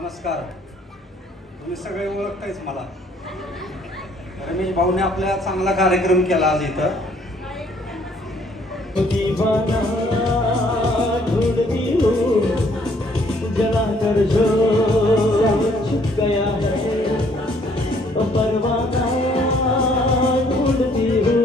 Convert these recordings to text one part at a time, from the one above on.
नमस्कार. तुम्ही सगळे ओळखतायच मला. रमेश भाऊने आपला चांगला कार्यक्रम केला आज इथं. दीवाना ढूंढती हूँ जला कर जो छुप गया है तो परवाना ढूंढती हूँ.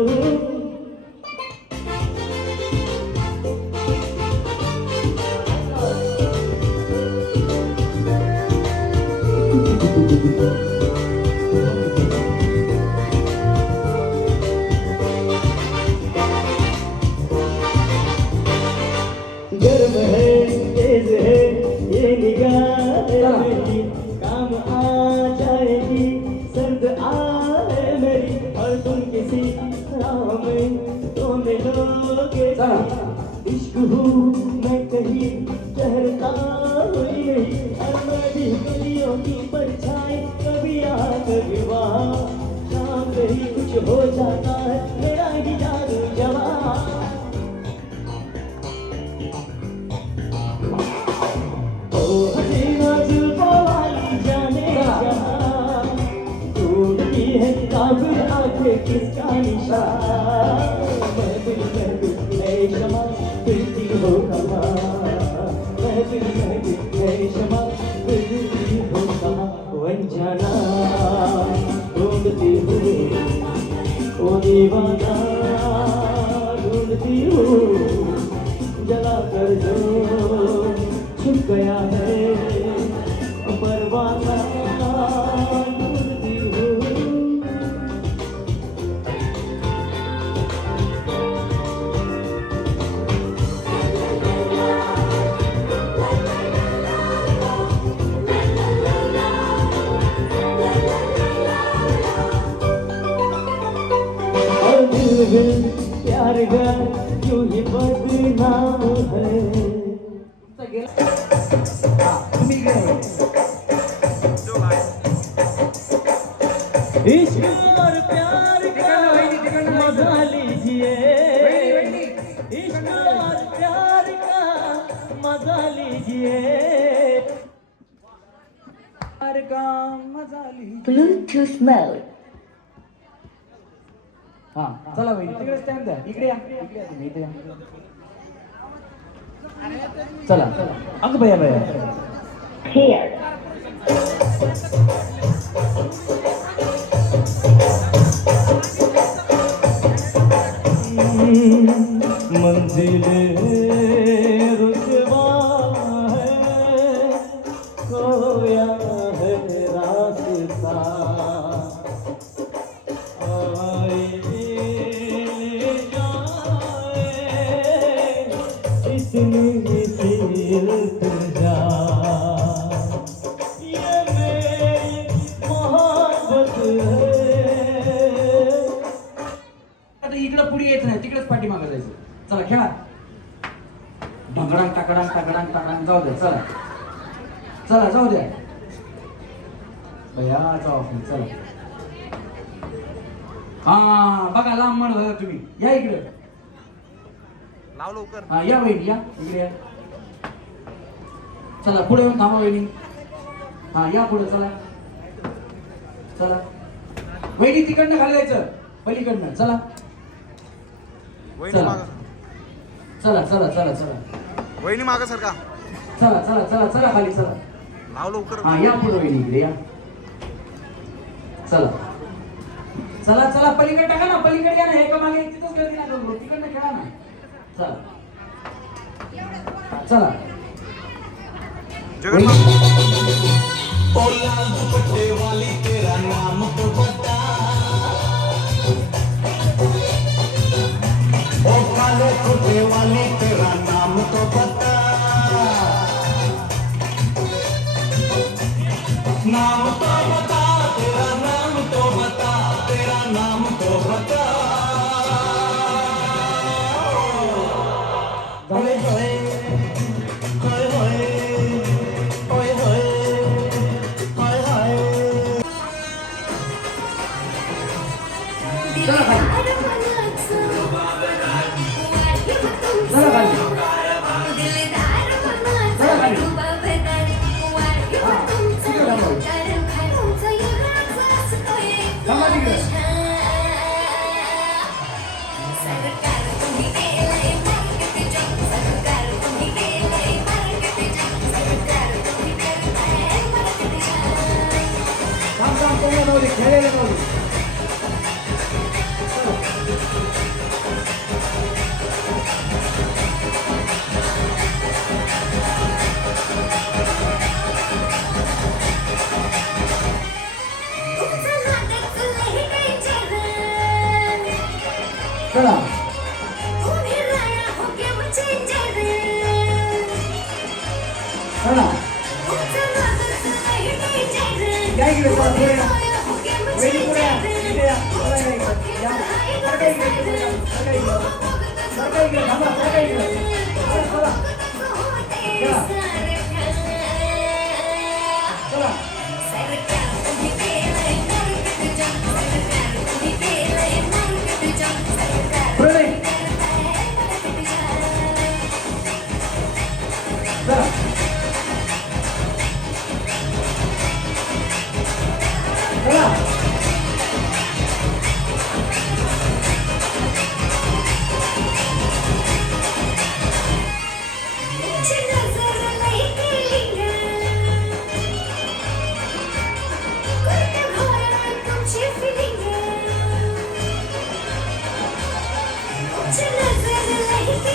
गर्म है तेज है ये निगाह मेरी काम आ जाएगी सर्द आए मेरी और तुम किसी राह में तो मिलोगे इश्क हूँ मैं कहीं ठहरता हुई नहीं और मैं भी गलियों की परछाई कभी आ कभी वहाँ शाम कहीं कुछ हो जाता है मेरा ही जादू जवान. किसका निशान महफिल महफिल है शमा फिरती हो कमा महफिल महफिल है शमा फिरती हो कमा वंजना ढूंढती हूँ ओ दीवाना ढूंढती हूँ जला कर जो छुप गया है परवाना. प्यार का यूं ही बदनाम है. इश्क और प्यार का मजा लीजिए इश्क और प्यार का मजा लीजिए प्यार का मजा लीजिए. Bluetooth mode. हा चला वहिनी तिकडे स्टँड द्या इकडे या तुम्ही इथे या चला अगं भैया भैया Here. मंजिल रुसवा है खोया है रास्ता इकडं पुढे येत नाही तिकडेच पाठीमागं जायचं. चला खेळा ढंगडांग टाकडांग टाकडांग टाकडांग जाऊ द्या. चला चला जाऊ द्या भैया जाऊ आपण. चला हा बघा लांब म्हणत तुम्ही या इकडे लाव लवकर. हा या वहिनी या इकडे या. चला पुढे येऊन थांबा वहिनी. हा या पुढे चला चला वहिनी तिकडनं खाली जायचं पलीकडनं. चला वहिनी चला मागं चला चला चला चला वहिनी मागं सरका. चला चला चला चला खाली चला. लाव लवकर. हा या पुढे वहिनी इकडे या. चला चला चला पलीकडे टाका ना पलीकडे या ना एका मागे तिथंच गर्दी ना करू तिकडनं खेळा ना. चला चला जगन्नाथ ओ लाल दुपट्टे वाली तेरा नाम तो बता ओ काले कुर्ते वाली तेरा नाम तो बता नाम तो बता तेरा नाम तो बता तेरा नाम तो बता. होय होय होय होय होय होय होय. चला खाली चला खाली चला खाली. खेळायला नव्हते खेळायला नव्हते चला चला या इकडे चला, पुढे या. वेळी पुढे या. इकडे या. चला या इकडे. या. सरका इकडे, इकडे या. सरका इकडे. सरका इकडे. थांबा, सरका इकडे. चला, चला. चला. चला. प्रणय. चला. चला.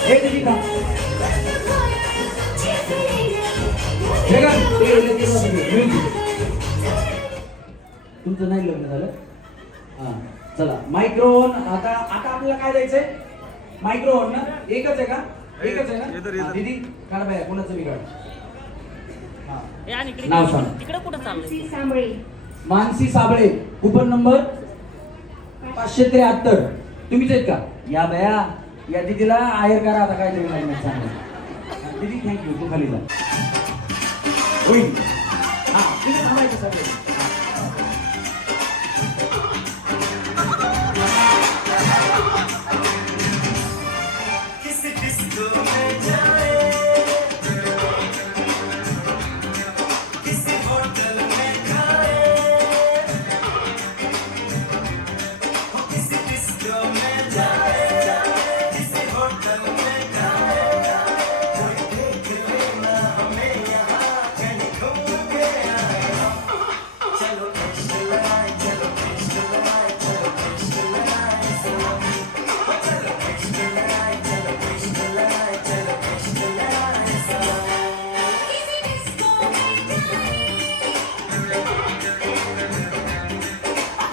हे किती का तुमचं नाही लग्न झालं हा चला मायक्रोन आता आता आपल्याला काय द्यायचंय मायक्रोन ना एकच आहे का एकच आहे इधर, ना इधर. दीदी काढ बाया कोणाचं बिघाड हे आणि इकडे नाव सांग. तिकडे कुठं चाललंय Summary. Mansi Sable coupon number 573 तुम्हीच आहेत का या बया या दीदीला आयर करा आता काय तरी नाही सांगा दीदी थँक्यू तू खाली जा होईल हा तिथे थांबायचं सगळे किसी डिस्को में जाए किसी होटल में खाए किसी डिस्को में जाए किसी होटल में खाए कोई देख लेना हमें यहाँ कहीं घूम के आए चलो इश्क लगाए चलो इश्क लगाए चलो इश्क लगाए चलो इश्क लगाए चलो इश्क लगाए चलो इश्क लगाए किसी डिस्को में जाए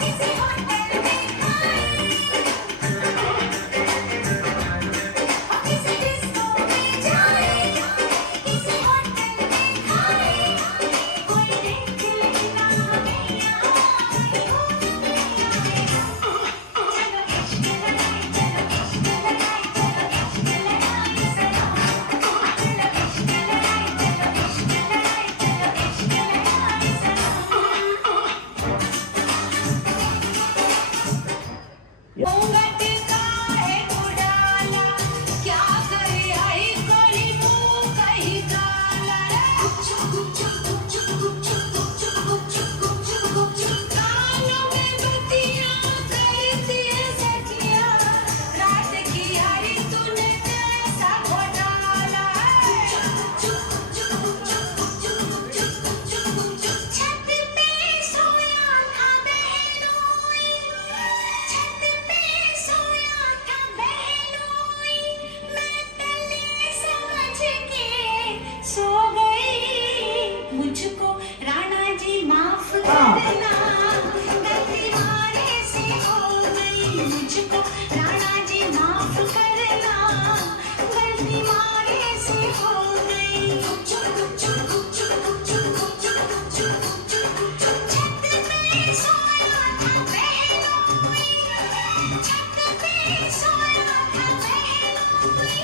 किसी होटल में खाए किसी डिस्को में जाए किसी होटल में खाए कोई देख लेना हमें यहाँ कहीं घूम के आए चलो इश्क लगाए चलो इश्क लगाए चलो इश्क लगाए चलो इश्क लगाए चलो इश्क लगाए चलो इश्क लगाए घूंघट काहे उड़ाला क्या करे आई कोई मुंह कहीं काला गुपचुप गुपचुप गुपचुप गुपचुप गुपचुप गुपचुप गुपचुप गुपचुप कानों में बत्तियां करती है सखियां रात की आई तूने कैसा घोटाला गुपचुप गुपचुप गुपचुप गुपचुप गुपचुप गुपचुप छत पे सोया था बहनोई छत पे सोया था बहनोई मैं तले समझ के सो गई मुझको राणा जी माफ करना गलती मारे से हो गई मुझको राणा जी माफ करना गलती मारे से हो गई गुपचुप गुपचुप गुपचुप गुपचुप गुपचुप गुपचुप गुपचुप गुपचुप छत पे सोया था बहनोई छत पे सोया था बहनोई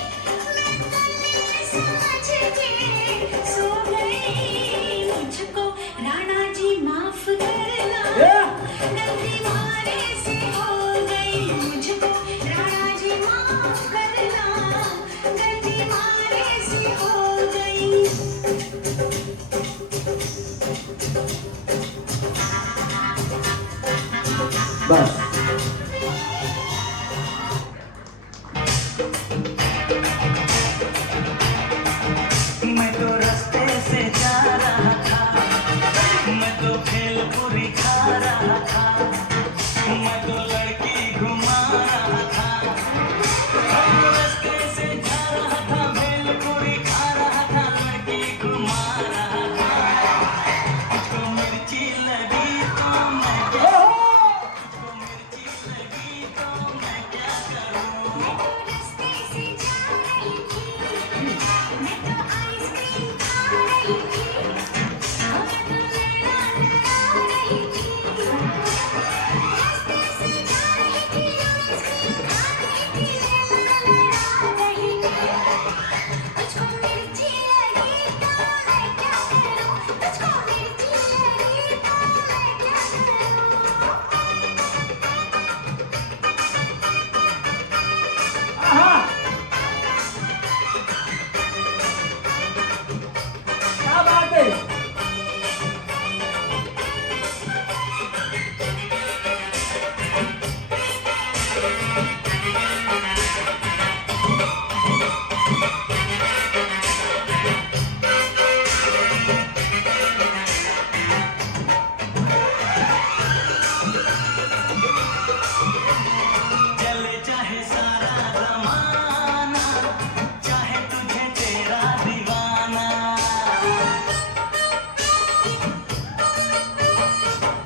मैं तले समझ के सो गई मुझको राणा जी माफ करना गलती मारे से हो गई मुझको राणा जी माफ करना गलती मारे से हो गई बस मैं तो रास्ते से जा रहा था मैं तो भेलपुरी खा रहा था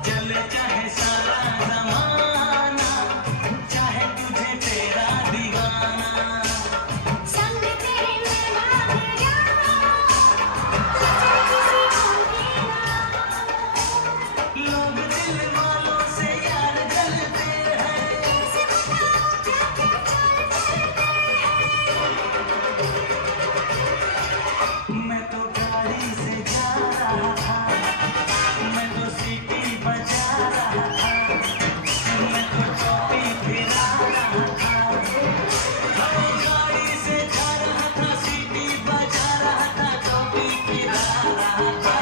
चल चाहे सारा जमाना, चाहे तुझे तेरा दीवाना, संग तेरे मैं भाग जाऊं, तुझे किसी को देना। लोग दिल वालों से यार जलते हैं, कैसे बताऊं क्या क्या चलते हैं। मैं तो गाड़ी से जा रहा था, मैं तो सीटी बजा रहा था, मैं तो चौकी फिरा रहा था, मैं गाड़ी से जा रहा था, सीटी बजा रहा था, चौकी फिरा रहा था।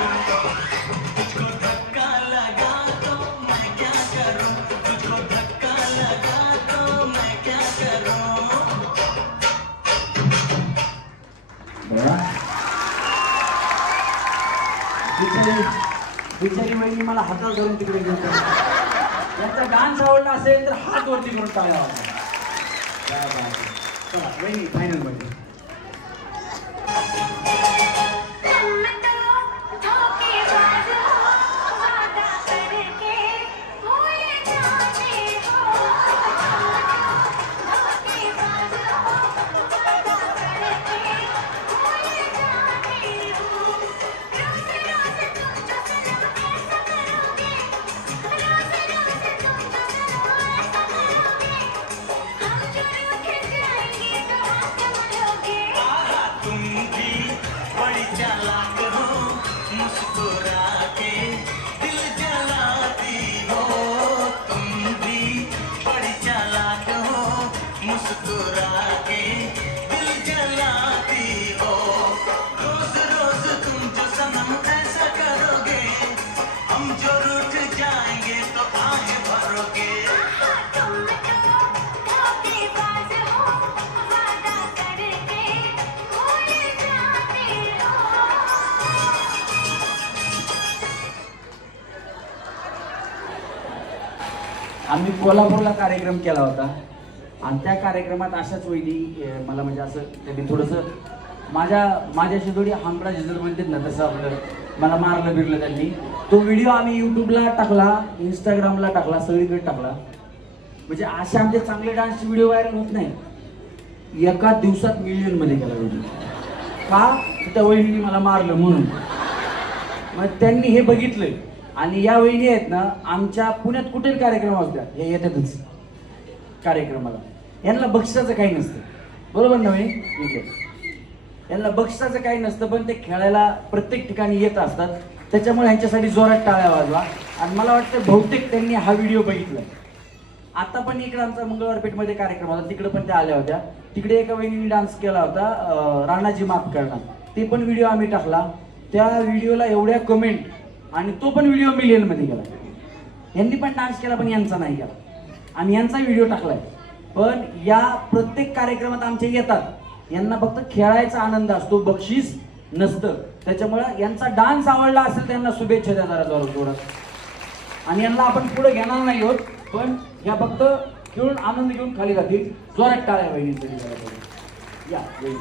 तुझको धक्का लगा तो मैं क्या करूं, तुझको धक्का लगा तो मैं क्या करूं। बिचारी वहिनी मला हातात धरून तिकडे घेऊन गेली. यांचा डान्स आवडला असेल तर हात वरती करून टाळ्या वाजवा. काय बात आहे. चला वहिनी फायनल मध्ये तुम तो धोखेबाज हो, वादा करके भूल जाते हो। धोखेबाज हो, वादा करके भूल जाते हो। रोज रोज तुम जो सनम ऐसा करोगे, रोज रोज तुम जो सनम ऐसा करोगे, हम जो रूठ जाएंगे तो हाथ मलोगे। आहा, तुम भी बड़ी चालाक हो, मुस्कुरा के दिल जलाती हो। तुम भी बड़ी चालाक हो, मुस्कुरा के दिल जलाती हो। रोज रोज तुम जो सनम ऐसा करोगे, हम जो रूठ जाएंगे तो आगे भरोगे। तुम तो धोखेबाज हो, वादा करके भूल जाते हो। आम्ही कोल्हापूरला कार्यक्रम केला होता आणि त्या कार्यक्रमात अशाच वहिनी मला म्हणजे असं त्यांनी थोडंसं माझ्याशी थोडी हांकडा झिजर म्हणतात ना तसं आपलं मला मारलं बिरलं त्यांनी. तो व्हिडिओ आम्ही यूट्यूबला टाकला, इंस्टाग्रामला टाकला, सगळीकडे टाकला. म्हणजे असे आमचे चांगले डान्सचे व्हिडिओ व्हायरल होत नाही. एका दिवसात मिलियनमध्ये गेला व्हिडिओ. का त्या वहिनीने मला मारलं म्हणून. मग त्यांनी हे बघितलं आणि या वहिनी आहेत ना आमच्या पुण्यात कुठेही कार्यक्रम असू द्या हे येतातच कार्यक्रमाला. यांना बक्षिसाचं काही नसतं, बरोबर ना वहिनी? ठीक आहे. यांना बक्षिसाचं काही नसतं पण ते खेळायला प्रत्येक ठिकाणी येत असतात. त्याच्यामुळे ह्यांच्यासाठी जोरात टाळ्या वाजवा. आणि मला वाटतं बहुतेक त्यांनी हा व्हिडिओ बघितला. आता पण इकडे आमचा मंगळवार पेठमध्ये कार्यक्रम होता, तिकडे पण त्या आल्या होत्या. तिकडे एका वहिनीने डान्स केला होता राणाजी माफ करणार, ते पण व्हिडिओ आम्ही टाकला. त्या व्हिडिओला एवढ्या कमेंट आणि तो पण व्हिडिओ मिलियनमध्ये गेला. यांनी पण डान्स केला पण यांचा नाही गेला. आम्ही यांचा व्हिडिओ टाकलाय. पण या प्रत्येक कार्यक्रमात आमचे येतात, यांना फक्त खेळायचा आनंद असतो, बक्षीस नसतं. त्याच्यामुळे यांचा डान्स आवडला असेल त्यांना शुभेच्छा द्या जरा जोरात. आणि यांना आपण पुढे घेणार नाही आहोत पण या फक्त खेळून आनंद घेऊन खाली जातील. जोरात टाळ्या वहिनींसाठी जरा बघू. या वहिनी.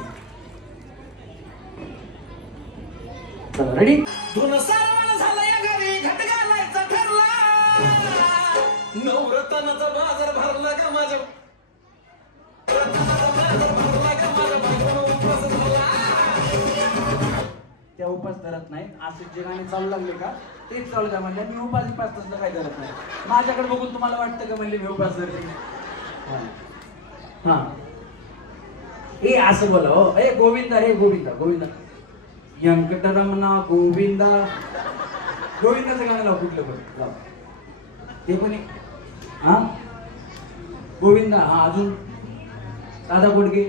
चला रेडी. धुन सारवण झालं या घरी, घट घालायचा ठरला. नवरत्नाचा बाजार भरला का माझ्या, रत्नाचा बाजार भरला का माझ्या बायकोनं उपवास धरला. त्या उपास धरत नाहीत. असे जे गाणे चालू लागले का तेच चालू द्या म्हणजे मी उपास तसलं काही धरत नाही. माझ्याकडे बघून तुम्हाला वाटतं का म्हणजे मी उपास धरते? हा ए असं बोला हो. ए गोविंदा, रे गोविंदा, गोविंदा व्यंकटरमणा गोविंदा. गोविंदाचं गाणं लाव कुठलं पण लाव. ते पण एक. हा गोविंदा. हा अजून दादा कोडके,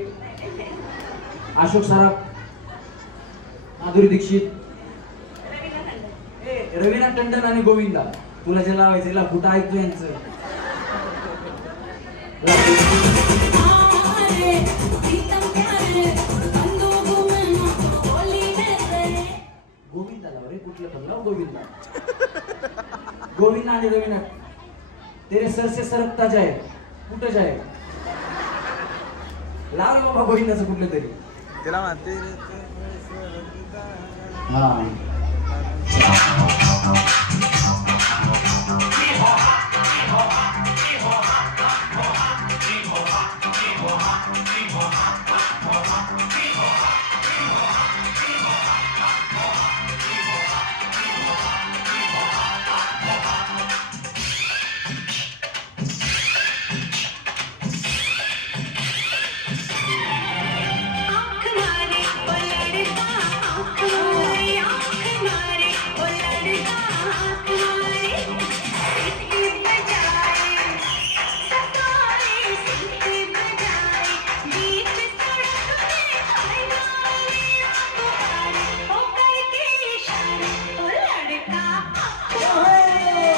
अशोक सराफ, माधुरी दीक्षित, रवीना टंडन आणि गोविंदा. तुला जे लावायचं ला कुठं ऐकतो यांचं. गोविंदा लाव रे, कुठलं पण लाव गोविंदा. गोविंदा आणि रवीना तेरे सर से सरकता जाए, कुठं जाए. लाव रे बाबा गोविंदाचं कुठलं तरी. तिला म्हणते हा आँख मारे ओ लड़का आँख मारे ओ लड़का आँख मारे सीटी बजाए सताए सीटी बजाए बीच सड़क पे आएगा आँख मारे ओ करके इशारे ओ लड़का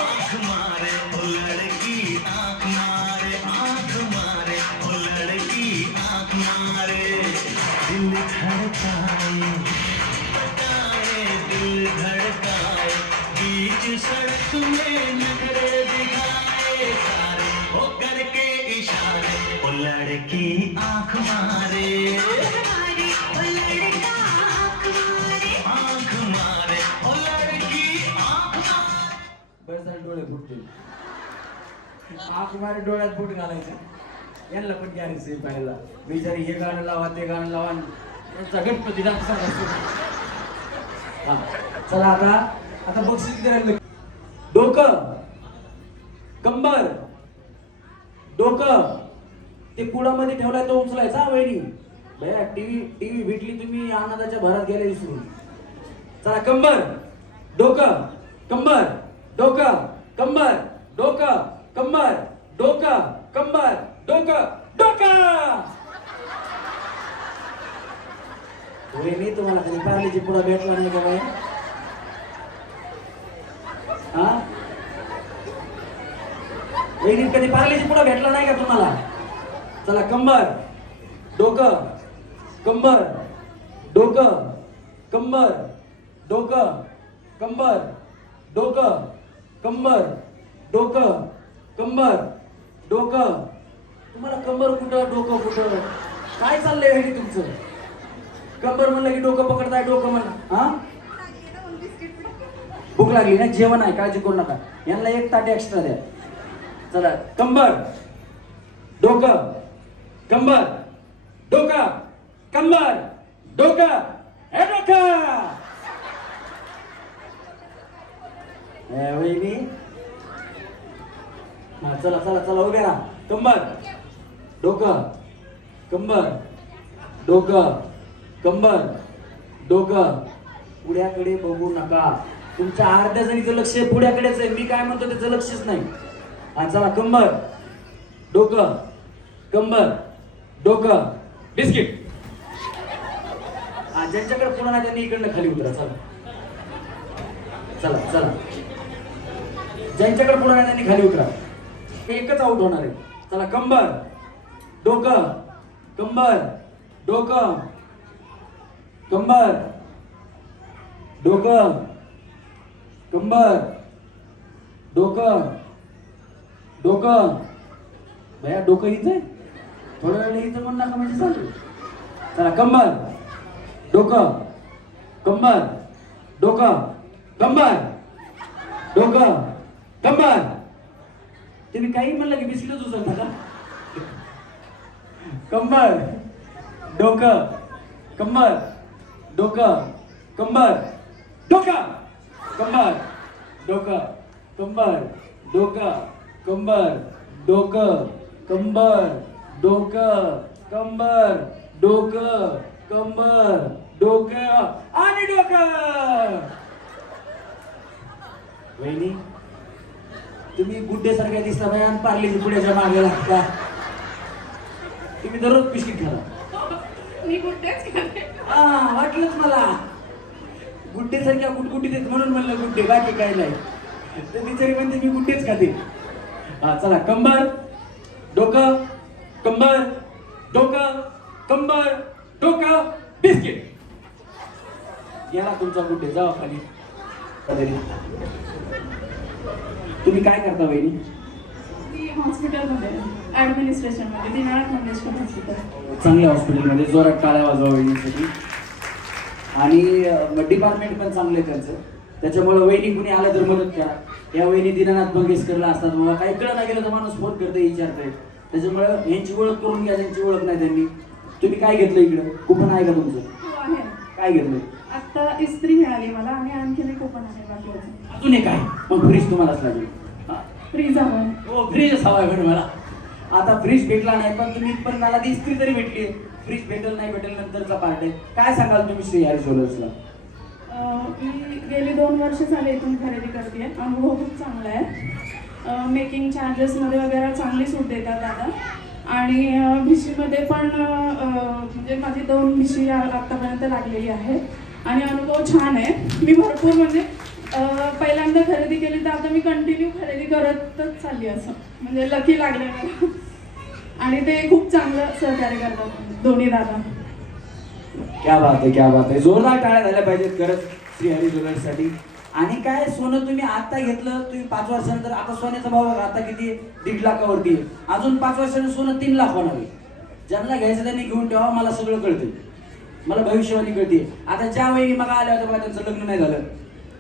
आँख मारे ओ लड़की आँख मारे ओ लड़की आँख मारे दिल धड़काए दिल धड़काए बीच सड़क में नजर दिखाए सारे हो करके इशारे ओ लड़की आँख मारे ओ लड़का आँख मारे ओ लड़की आँख मारे बरं झालं डोळे फुटतील आख मारे डोळ्यात फुट घालायचं यांना पण गॅरेज आहे पाहायला बिचारी हे गाणं लावा ते गाणं लावा त्यांचा गणपती डान्स चला आता बक्षीस करायला डोकं कंबर डोकं ते कुडामध्ये ठेवलाय तो उचलायचा हा वहिनी बया टीव्ही भेटली तुम्ही आनंदाच्या भरात गेले विसरून चला कंबर डोकं कंबर डोकं कंबर डोकं कंबर डोकं कंबर डोकं डोकं वहिनी तुम्हाला कधी पार्लीची पुढा भेटला नाही का बाई हा वहिनी कधी पार्लीची पुढा भेटला नाही का तुम्हाला चला कंबर डोकं कंबर डोकं कंबर डोकं कंबर डोकं कंबर डोकं कंबर डोकं तुम्हाला कंबर कुठं डोकं कुठं काय चाललंय वहिनी तुमचं कंबर म्हणलं की डोकं पकडताय डोकं म्हणलं हा भूक लागली ना जेवण आहे काळजी करू नका यांना एक ताट एक्स्ट्रा द्या चला कंबर डोकं कंबर डोकं कंबर डोकं हे डोकं वहिनी हा चला चला चला उभे राहा कंबर डोकं कंबर डोकं कंबर डोकं पुढ्याकडे बघू नका तुमच्या अर्ध्या जणीचं लक्ष पुढ्याकडेच आहे मी काय म्हणतो त्याचं लक्षच नाही हा चला कंबर डोकं कंबर डोकं बिस्किट हा ज्यांच्याकडे पुढं नाही त्यांनी इकडनं खाली उतरा चला चला चला ज्यांच्याकडे पुढं नाही त्यांनी खाली उतरा एकच आउट होणार आहे चला कंबर डोकं कंबर डोकं कंबर डोकं कंबर डोकं डोकं भया डोकं इथं आहे थोड्या वेळ इथं पण नका म्हणजे चालू चला कंबर डोकं कंबर डोकं कंबर डोकं कंबर तुम्ही काही म्हणलं की बिस्किटच उचलता का कंबर डोकं कंबर डोकं कंबर डोकं कंबर डोकं कंबर डोकं कंबर डोकं कंबर डोकं कंबर डोकं कंबर डोकं आणि डोकं वहिनी तुम्ही गुड्डे सारख्या दिसता बाई आणि पार्लेजी पुढ्याच्या मागे लागता तुम्ही दररोज बिस्किट खाला मी गुड्डेच खाते. हा वाटलंच मला गुड्डे सारख्या गुटगुटीत आहेत म्हणून म्हणलं गुड्डे बाकी काय नाही तर ती जरी म्हणते मी गुड्डेच खाते हा चला कंबर डोकं कंबर डोकं कंबर डोकं बिस्किट गेला तुमचा गुड्डे जावा खाली तुम्ही काय करता वहिनी मी हॉस्पिटलमध्ये ॲडमिनिस्ट्रेशनमध्ये दिनाळा कॉलेज हॉस्पिटल. चांगल्या हॉस्पिटलमध्ये जोरात टाळ्या वाजवा वहिनीसाठी आणि डिपार्टमेंट पण चांगले त्यांचं त्याच्यामुळे वहिनी कुणी आलं तर मदत करा. या वहिनी दीनानाथ मंगेशकरला असतात, बाबा काही कळलं नाही गेलं तर माणूस फोन करते, विचारते. त्याच्यामुळं यांची ओळख करून घ्या, त्यांची ओळख नाही त्यांनी. तुम्ही काय घेतलं इकडं? कुपन आहे का तुमचं? हो आहे. काय घेतलं? आता इस्त्री मिळाली मला आणि आणखीन एक कुपन आहे बाकी. अजून एक आहे, मग फ्रीज तुम्हालाच लागेल. फ्रीज हवं. हो फ्रीजच हवा आहे मला. आता फ्रीज भेटला नाही पण तुम्ही पण मला ती इस्त्री तरी भेटली. फ्रीज भेटेल नाही भेटेल नंतरचा पार्ट आहे. काय सांगाल तुम्ही श्री हरी ज्वेलर्सला? मी गेली 2 वर्ष झाले इथून खरेदी करते. अनुभव खूप चांगला आहे. मेकिंग चार्जेसमध्ये वगैरे चांगली सूट देतात दादा. आणि भिशीमध्ये पण म्हणजे माझी 2 भिशी आत्तापर्यंत लागलेली आहे आणि अनुभव छान आहे. मी भरपूर म्हणजे पहिल्यांदा खरेदी केली तर आता मी कंटिन्यू खरेदी करतच चालली असं म्हणजे लकी लागले मला. आणि ते खूप चांगलं सहकार्य करतात दोन्ही दादा. क्या बात आहे, क्या बात आहे. जोरदार टाळ्या झाल्या पाहिजेत खरंच श्री हरी ज्वेलर्ससाठी. आणि काय सोनं तुम्ही आता घेतलं, तुम्ही 5 वर्षानंतर आता सोन्याचा भाव बघा आता किती आहे? 1.5 लाखावरती आहे. अजून 5 वर्षांनी सोनं 3 लाख होणार आहे. ज्यांना घ्यायचं त्यांनी घेऊन ठेवा. मला सगळं कळते, मला भविष्यवाणी कळते. आता ज्या वेळी मला आल्या होत्या बघा, त्यांचं लग्न नाही झालं,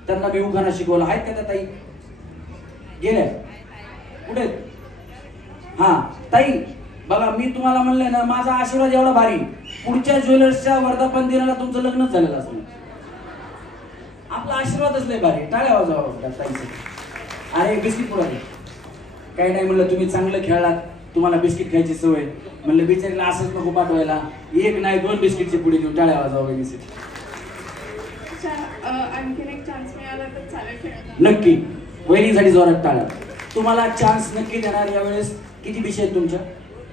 त्यांना मी उखाणा शिकवला. आहेत का त्या ताई? गेल्या कुठे? हा ताई बघा, मी तुम्हाला म्हणलंय ना, माझा आशीर्वाद एवढा भारी, पुढच्या ज्वेलर्सच्या वर्धापन दिनाला तुमचं लग्नच झालेलं असणार. आपला आशीर्वादच लय भारी. टाळ्या वाजवा ताईसाठी. अरे बिस्किट पुढे काही नाही म्हणलं, तुम्ही चांगलं खेळलात, तुम्हाला बिस्किट खायची सवय. म्हणलं बिचारीला असंच नको पाठवायला, 1 नाही 2 बिस्किटचे पुढे देऊन टाळ्या वाजवा वहिनीसाठी. आणखीन एक चान्स मिळाला तर चालेल खेळायला. नक्की वहिनीसाठी जोरात टाळ्या. तुम्हाला चान्स नक्की देणार यावेळेस. किती विषय आहेत तुमच्या?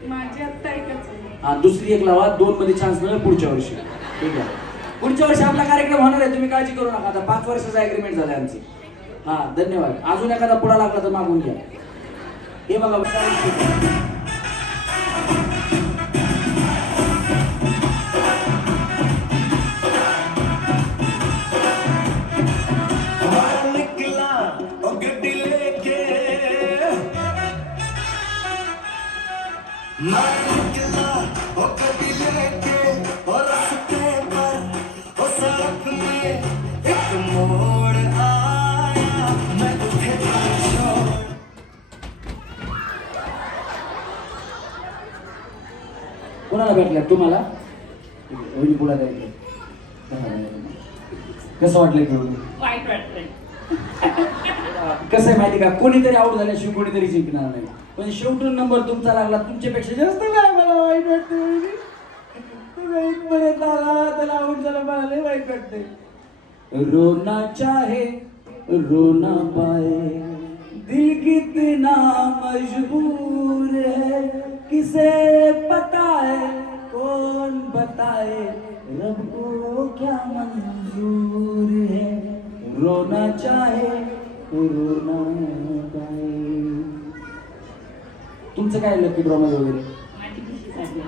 माझी आत्ता एकच आहे. हा दुसरी एक लावा, 2 मध्ये चान्स मिळेल पुढच्या वर्षी. ठीक आहे, पुढच्या वर्षी आपला कार्यक्रम होणार आहे, तुम्ही काळजी करू नका. आता 5 वर्षाचा ऍग्रीमेंट झालं आमची. हा धन्यवाद. अजून एखादा पुढा लागला तर मागून घ्या. हे बघा निकला ओ गड्डी लेके निकला ओ गड्डी लेके और रास्ते पर ओ सड़क में एक मोड़ आया मैं तुझे छोड़. कोणाला भेटल्या? तुम्हाला वहिनी पुढा द्यायचं. कसं वाटलं करून? वाईट वाटतंय. कसं आहे माहिती का, कोणीतरी आउट झाल्याशिवाय कोणीतरी जिंकणार नाही. पण शेवटून नंबर तुमचा लागला, तुमच्यापेक्षा जास्त काय मला वाईट वाटतं. त्याला आउट झालं, मला लय वाईट वाटतंय. रोना चाहे रोना पाए, दिल कितना मजबूर है, किसे पता है कौन बताए, रब को क्या मंजूर है. रोना चाहे रोना पाए. तुमचं काय लकी ड्रॉ मध्ये वगैरे माझी भिशी झाली.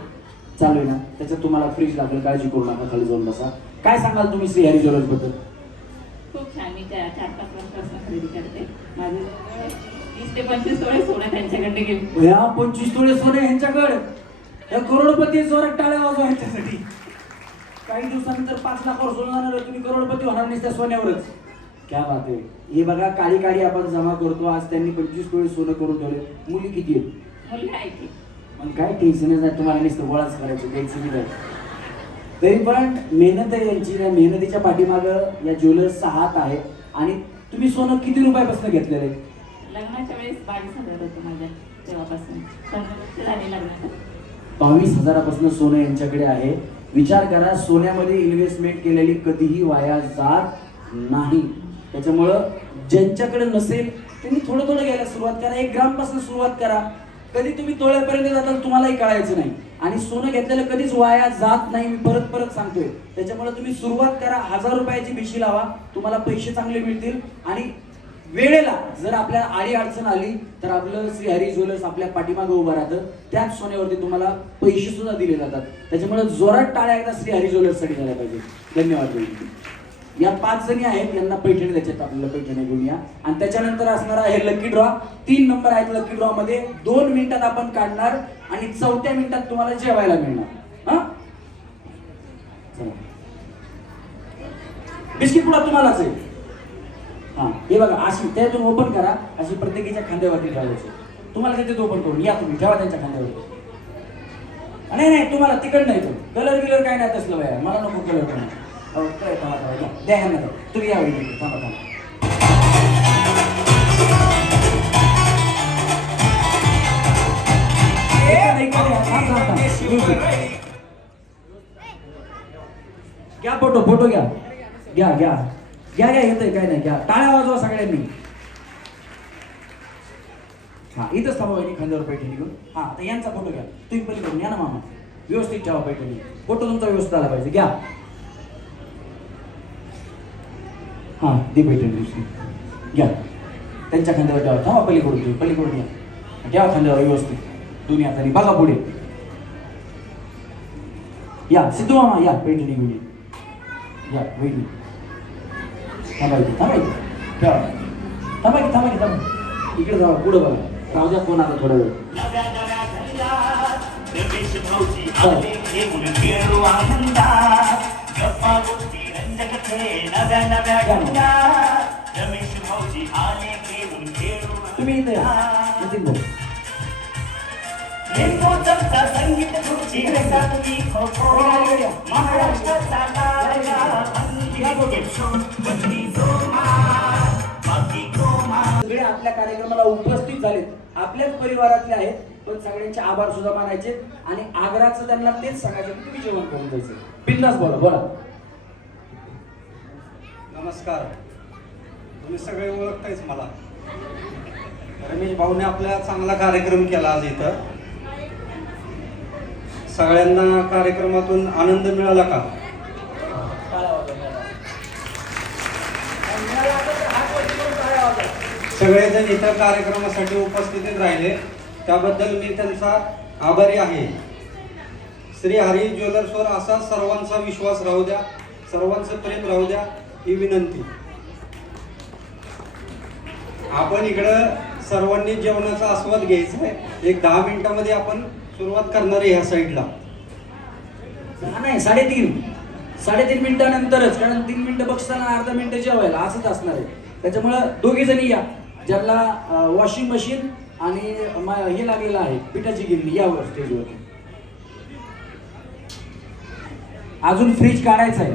चालू आहे ना? त्याच्यात तुम्हाला फ्रीज लागेल, काळजी करू नका, खाली जाऊन बसा. काय सांगाल तुम्ही श्री हरी ज्वेलर्स बद्दल? खूप छान. मी 4-5 वर्षापासून खरेदी करते. माझे 20 ते 25 तोळे सोनं त्यांच्याकडे गेले. या 25 तोळे सोने ह्यांच्याकडे. या करोडपती जोरात टाळ्या वाजवा ह्यांच्यासाठी. काही दिवसानंतर 5 लाखावर सोनं जाणार आहे, तुम्ही करोडपती होणार नाही त्या सोन्यावरच. क्या बात आहे. हे बघा काळी काळी आपण जमा करतो. आज त्यांनी 25 तोळे सोनं करून ठेवले. मुली किती आहेत? मुली आहे की. मग काय टेन्शनच नाही तुम्हाला, नुसतं गोळाच करायचं, द्यायचं नाही. तरी पण मेहनत आहे यांची. या मेहनतीच्या पाठीमागं या ज्वेलर्सचा हात आहे. आणि तुम्ही सोनं किती रुपयापासून घेतलेलं आहे? लग्नाच्या वेळेस 22,000 होते माझ्या, तेव्हापासून 15 वर्ष झाली लग्नाला. 22,000पासून सोनं यांच्याकडे आहे. विचार करा, सोन्यामध्ये इन्व्हेस्टमेंट केलेली कधीही वाया जात नाही. त्याच्यामुळं ज्यांच्याकडे नसेल त्यांनी थोडं थोडं घ्यायला सुरुवात करा. 1 ग्रामपासून सुरुवात करा. कधी तुम्ही तोळ्यापर्यंत जाताल तुम्हालाही कळायचं नाही. आणि सोनं घेतलेलं कधीच वाया जात नाही, मी परत परत सांगतोय. त्याच्यामुळे तुम्ही सुरुवात करा. 1000 रुपयाची भिशी लावा, तुम्हाला पैसे चांगले मिळतील. आणि वेळेला जर आपल्याला आडी अडचण आली तर आपलं श्री हरी ज्वेलर्स आपल्या पाठीमागं उभं राहतं. त्याच सोन्यावरती तुम्हाला पैसे सुद्धा दिले जातात. त्याच्यामुळे जोरात टाळ्या एकदा श्री हरी ज्वेलर्ससाठी झाल्या पाहिजे. धन्यवाद. या 5 जणी आहेत, यांना पैठणी द्यायच्यात. आपल्याला पैठणी घेऊन या. आणि त्याच्यानंतर असणार आहे लकी ड्रॉ. 3 नंबर आहेत लकी ड्रॉ मध्ये. 2 मिनिटात आपण काढणार आणि 4थ्या मिनिटात तुम्हाला जेवायला मिळणार. हा चला, बिस्किट पुडा तुम्हालाच आहे. हां हे बघा अशी त्यातून ओपन करा, अशी प्रत्येकीच्या खांद्यावरती ठेवायची. तुम्हाला तिथे ओपन करून या, तुम्ही ठेवा त्यांच्या खांद्यावरती. नाही नाही तुम्हाला तिकड नाही, तो कलर गिलर काय नाही तसलं बाया, मला नको कलर पण. हो काय थांबा घ्या, द्या ह्यांना द्या. तुम्ही या वेळी थांबा थांबा. घ्या फोटो, फोटो घ्या घ्या घ्या घ्या घ्या, येतंय काय नाही, घ्या. टाळ्या वाजवा सगळ्यांनी. हा इथंच थांबा वहिनी, खांद्यावर पैठणी घेऊन. हा आता यांचा फोटो घ्या, तुम्ही पहिले करून या ना मामा. व्यवस्थित ठेवा पैठणी, फोटो तुमचा व्यवस्थित आला पाहिजे. घ्या. हा दे पैठणी दुसरी घ्या, त्यांच्या खांद्यावर ठेवा. थांबा पलीकडून, तुम्ही पलीकडून या, ठेवा खांद्यावर व्यवस्थित दोन्ही हाताने. बघा पुढे या. सिद्धू मामा या, पैठणी घेऊन या वहिनी. थांबायची थांबायची, ठेवा. थांबायची थांबायची थांबा. इकडे जावा, पुढे बघा. राहू द्या फोन आता थोडा वेळ. नव्या नव्या घरात रमेश भाऊजी आले घेऊन खेळू आनंदात. गप्पा गोष्टी रंजक खेळ नव्या नव्या घरात रमेश भाऊजी आले घेऊन खेळू. तुम्ही इथे या, नितीन भाऊ. लिंबोदरचा संगीत खुर्ची रसा तुम्ही खो खो महाराष्ट्राचा लाडका संगीत शो बंदी जोमार बाकी गोमार. सगळे आपल्या कार्यक्रमाला उपस्थित झालेत, आपल्याच परिवारातले आहेत, पण सगळ्यांचे आभार सुद्धा मानायचे. आणि आग्राचं त्यांना तेच सांगायचं की तुम्ही जेवण करून द्यायचं. बिंदास बोला बोला. नमस्कार. तुम्ही सगळे ओळखतायच मला. रमेश भाऊने आपला चांगला कार्यक्रम केला आज इथं. सगळ्यांना कार्यक्रमातून आनंद मिळाला का? सगळेजण इथं कार्यक्रमासाठी उपस्थित राहिले, त्याबद्दल मी त्यांचा आभारी आहे. श्री हरी ज्वेलर्सवर असा सर्वांचा विश्वास राहू द्या, सर्वांचं प्रेम राहू द्या ही विनंती. आपण इकडं सर्वांनी जेवणाचा आस्वाद घ्यायचा आहे. एक 10 मिनिटामध्ये आपण सुरुवात करणार आहे ह्या साईडला. नाही 3.5 मिनिटानंतरच, कारण 3 मिनिटं बघताना अर्धा मिनिटं जेवायला असंच असणार आहे. त्याच्यामुळं दोघी जणी या, ज्यांना वॉशिंग मशीन आणि हे लागलेलं आहे पिठाची गिरणी, यावर स्टेजवर. अजून फ्रीज काढायचं आहे.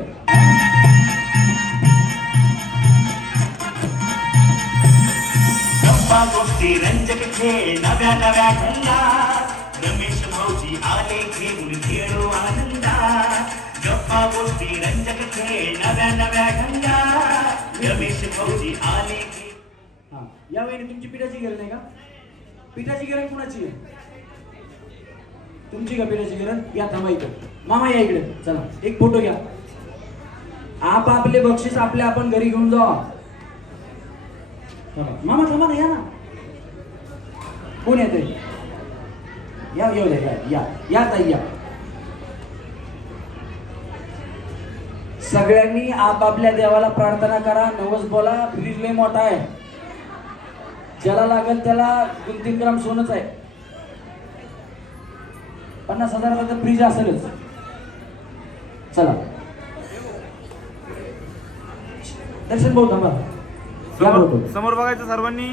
गप्पा गोष्टी रंजक खेळ नव्या नव्या घरात रमेश भाऊजी आले घेऊन खेळू आनंदात. गप्पा गोष्टी रंजक खेळ नव्या नव्या घरात रमेश भाऊजी आले. हा या वेळी तुमची पिठाची गिरण आहे का? पिठाची गिरण कुणाची आहे? तुमची का पिठाची गिरण? या थांबा इकडे. मामा या इकडे, चला एक फोटो घ्या. आपापले बक्षीस आपले आपण घरी घेऊन जावा. मामा थांबा ना, या ना. कोण येते? या येऊ द्या, या या या ताई या. सगळ्यांनी आपापल्या देवाला प्रार्थना करा, नवस बोला. फ्रीज लय मोठा आहे, ज्याला लागेल त्याला 2-3 ग्राम सोनच आहे. 50,000 तर फ्रीज असेलच. चला दर्शन भाऊ थांबा. समोर बघायचं सर्वांनी.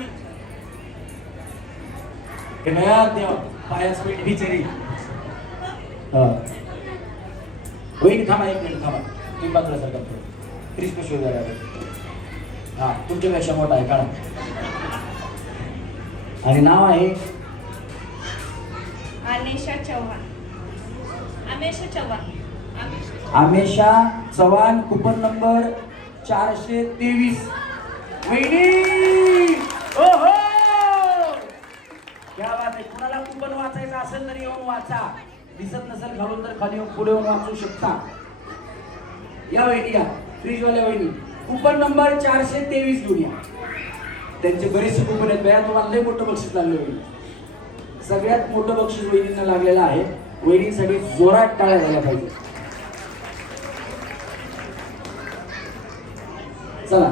पायाच पीठ बिचारी. वहिनी थांबा, 1 मिनिट थांबा. तुम्ही बाजूला 30 पिशवी द्या. हा तुमच्यापेक्षा मोठा आहे, काढा. आणि नाव आहे अनेशा चव्हाण. आमेशा चव्हाण. Coupon number 423. वहिनी ओहो क्या बात आहे. कुणाला कुपन वाचायचं असेल तर येऊन वाचा. दिसत नसेल खालून तर खाली येऊन पुढे येऊन वाचू शकता. या वहिनी या, फ्रीजवाल्या वहिनी. कुपन नंबर 423 घेऊन या. त्यांचे बरेचसे कुपन आहेत बया. तुम्हाला लय मोठं बक्षीस लागलं वहिनी. सगळ्यात मोठं बक्षीस वहिनींना लागलेलं आहे. वहिनींसाठी जोरात टाळ्या झाल्या पाहिजे. चला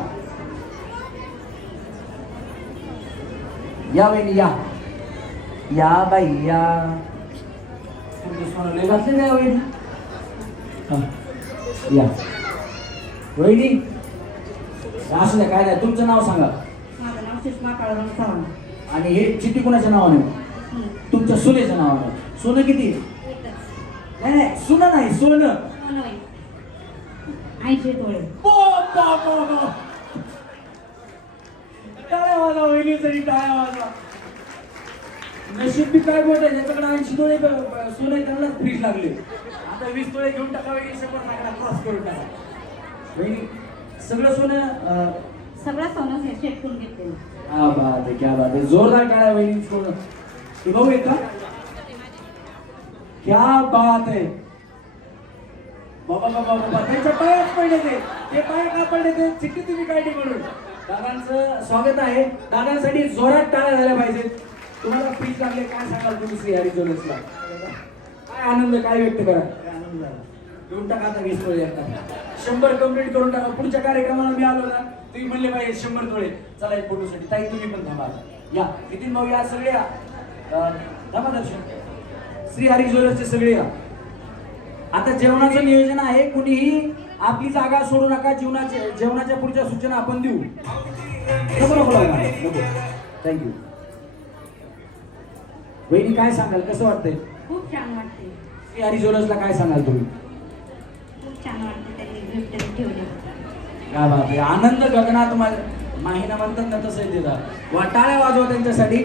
या वहिनी या. या बाई या. तुमचे सोनं लय घातले नाही वहिनी. हा या वहिनी. असं नाही काय नाही, तुमचं नाव सांगा. माझं नाव सुषमा काळूराम चव्हाण. आणि हे चिठ्ठी कोणाच्या नावाने? तुमच्या सुनेच्या नावाने. सोनं किती? नाही नाही सोनं नाही, सोनं. 80 तोळे. टाळ्या वाजवा वहिनीसाठी, टाळ्या वाजवा. नशीब बी काय बोलत ज्याच्याकडे 80 तोळे सोने त्यांनाच फ्रीज लागले. आता 20 तोळे घेऊन टाका वहिनी, 100 टाका, क्रॉस करून टाका. वहिनी सगळं सोनं सगळं सोनं शेतकून घेतलेलं. क्या बात है, क्या बात है. जोरदार टाळ्या वहिनी. सोनं हे भाऊ आहे का? क्या बात है. बाबा बाबा बाबा त्यांच्या पायाच पडले ते पाय का पडले ते चिठ्ठी तुम्ही काढली म्हणून. दादांचं स्वागत आहे. दादांसाठी जोरात टाळ्या झाल्या पाहिजेत. तुम्हाला फ्रीज लागले, काय सांगाल तुम्ही श्री हरी ज्वेलर्सला? काय आनंद, काय व्यक्त करा. काय आनंद झाला. घेऊन टाका आता 20 तोळे एकदा. 100 कंप्लीट करून टाका. पुढच्या कार्यक्रमाला मी आलो ना, तुम्ही म्हणले पाहिजे 100 तोळे. चला एक फोटोसाठी. ताई तुम्ही पण थांबा. या नितीन भाऊ या, सगळे या. थांबा दर्शन. श्री हरी ज्वेलर्सचे सगळे या. आता जेवणाचं नियोजन आहे. कुणीही आपली जागा सोडू नका. जेवणाच्या पुढच्या सूचना आपण देऊ. थँक्यू. वहिनी काय सांगाल, कसं वाटतंय? खूप छान वाटते. श्री हरी ज्वेलर्सला काय सांगाल तुम्ही? खूप छान वाटते. त्यांनी गिफ्ट ठेवले. काय बात आहे. आनंद गगनात माहिना म्हणतात ना, तसं येते. टाळ्या वाजवा त्यांच्यासाठी.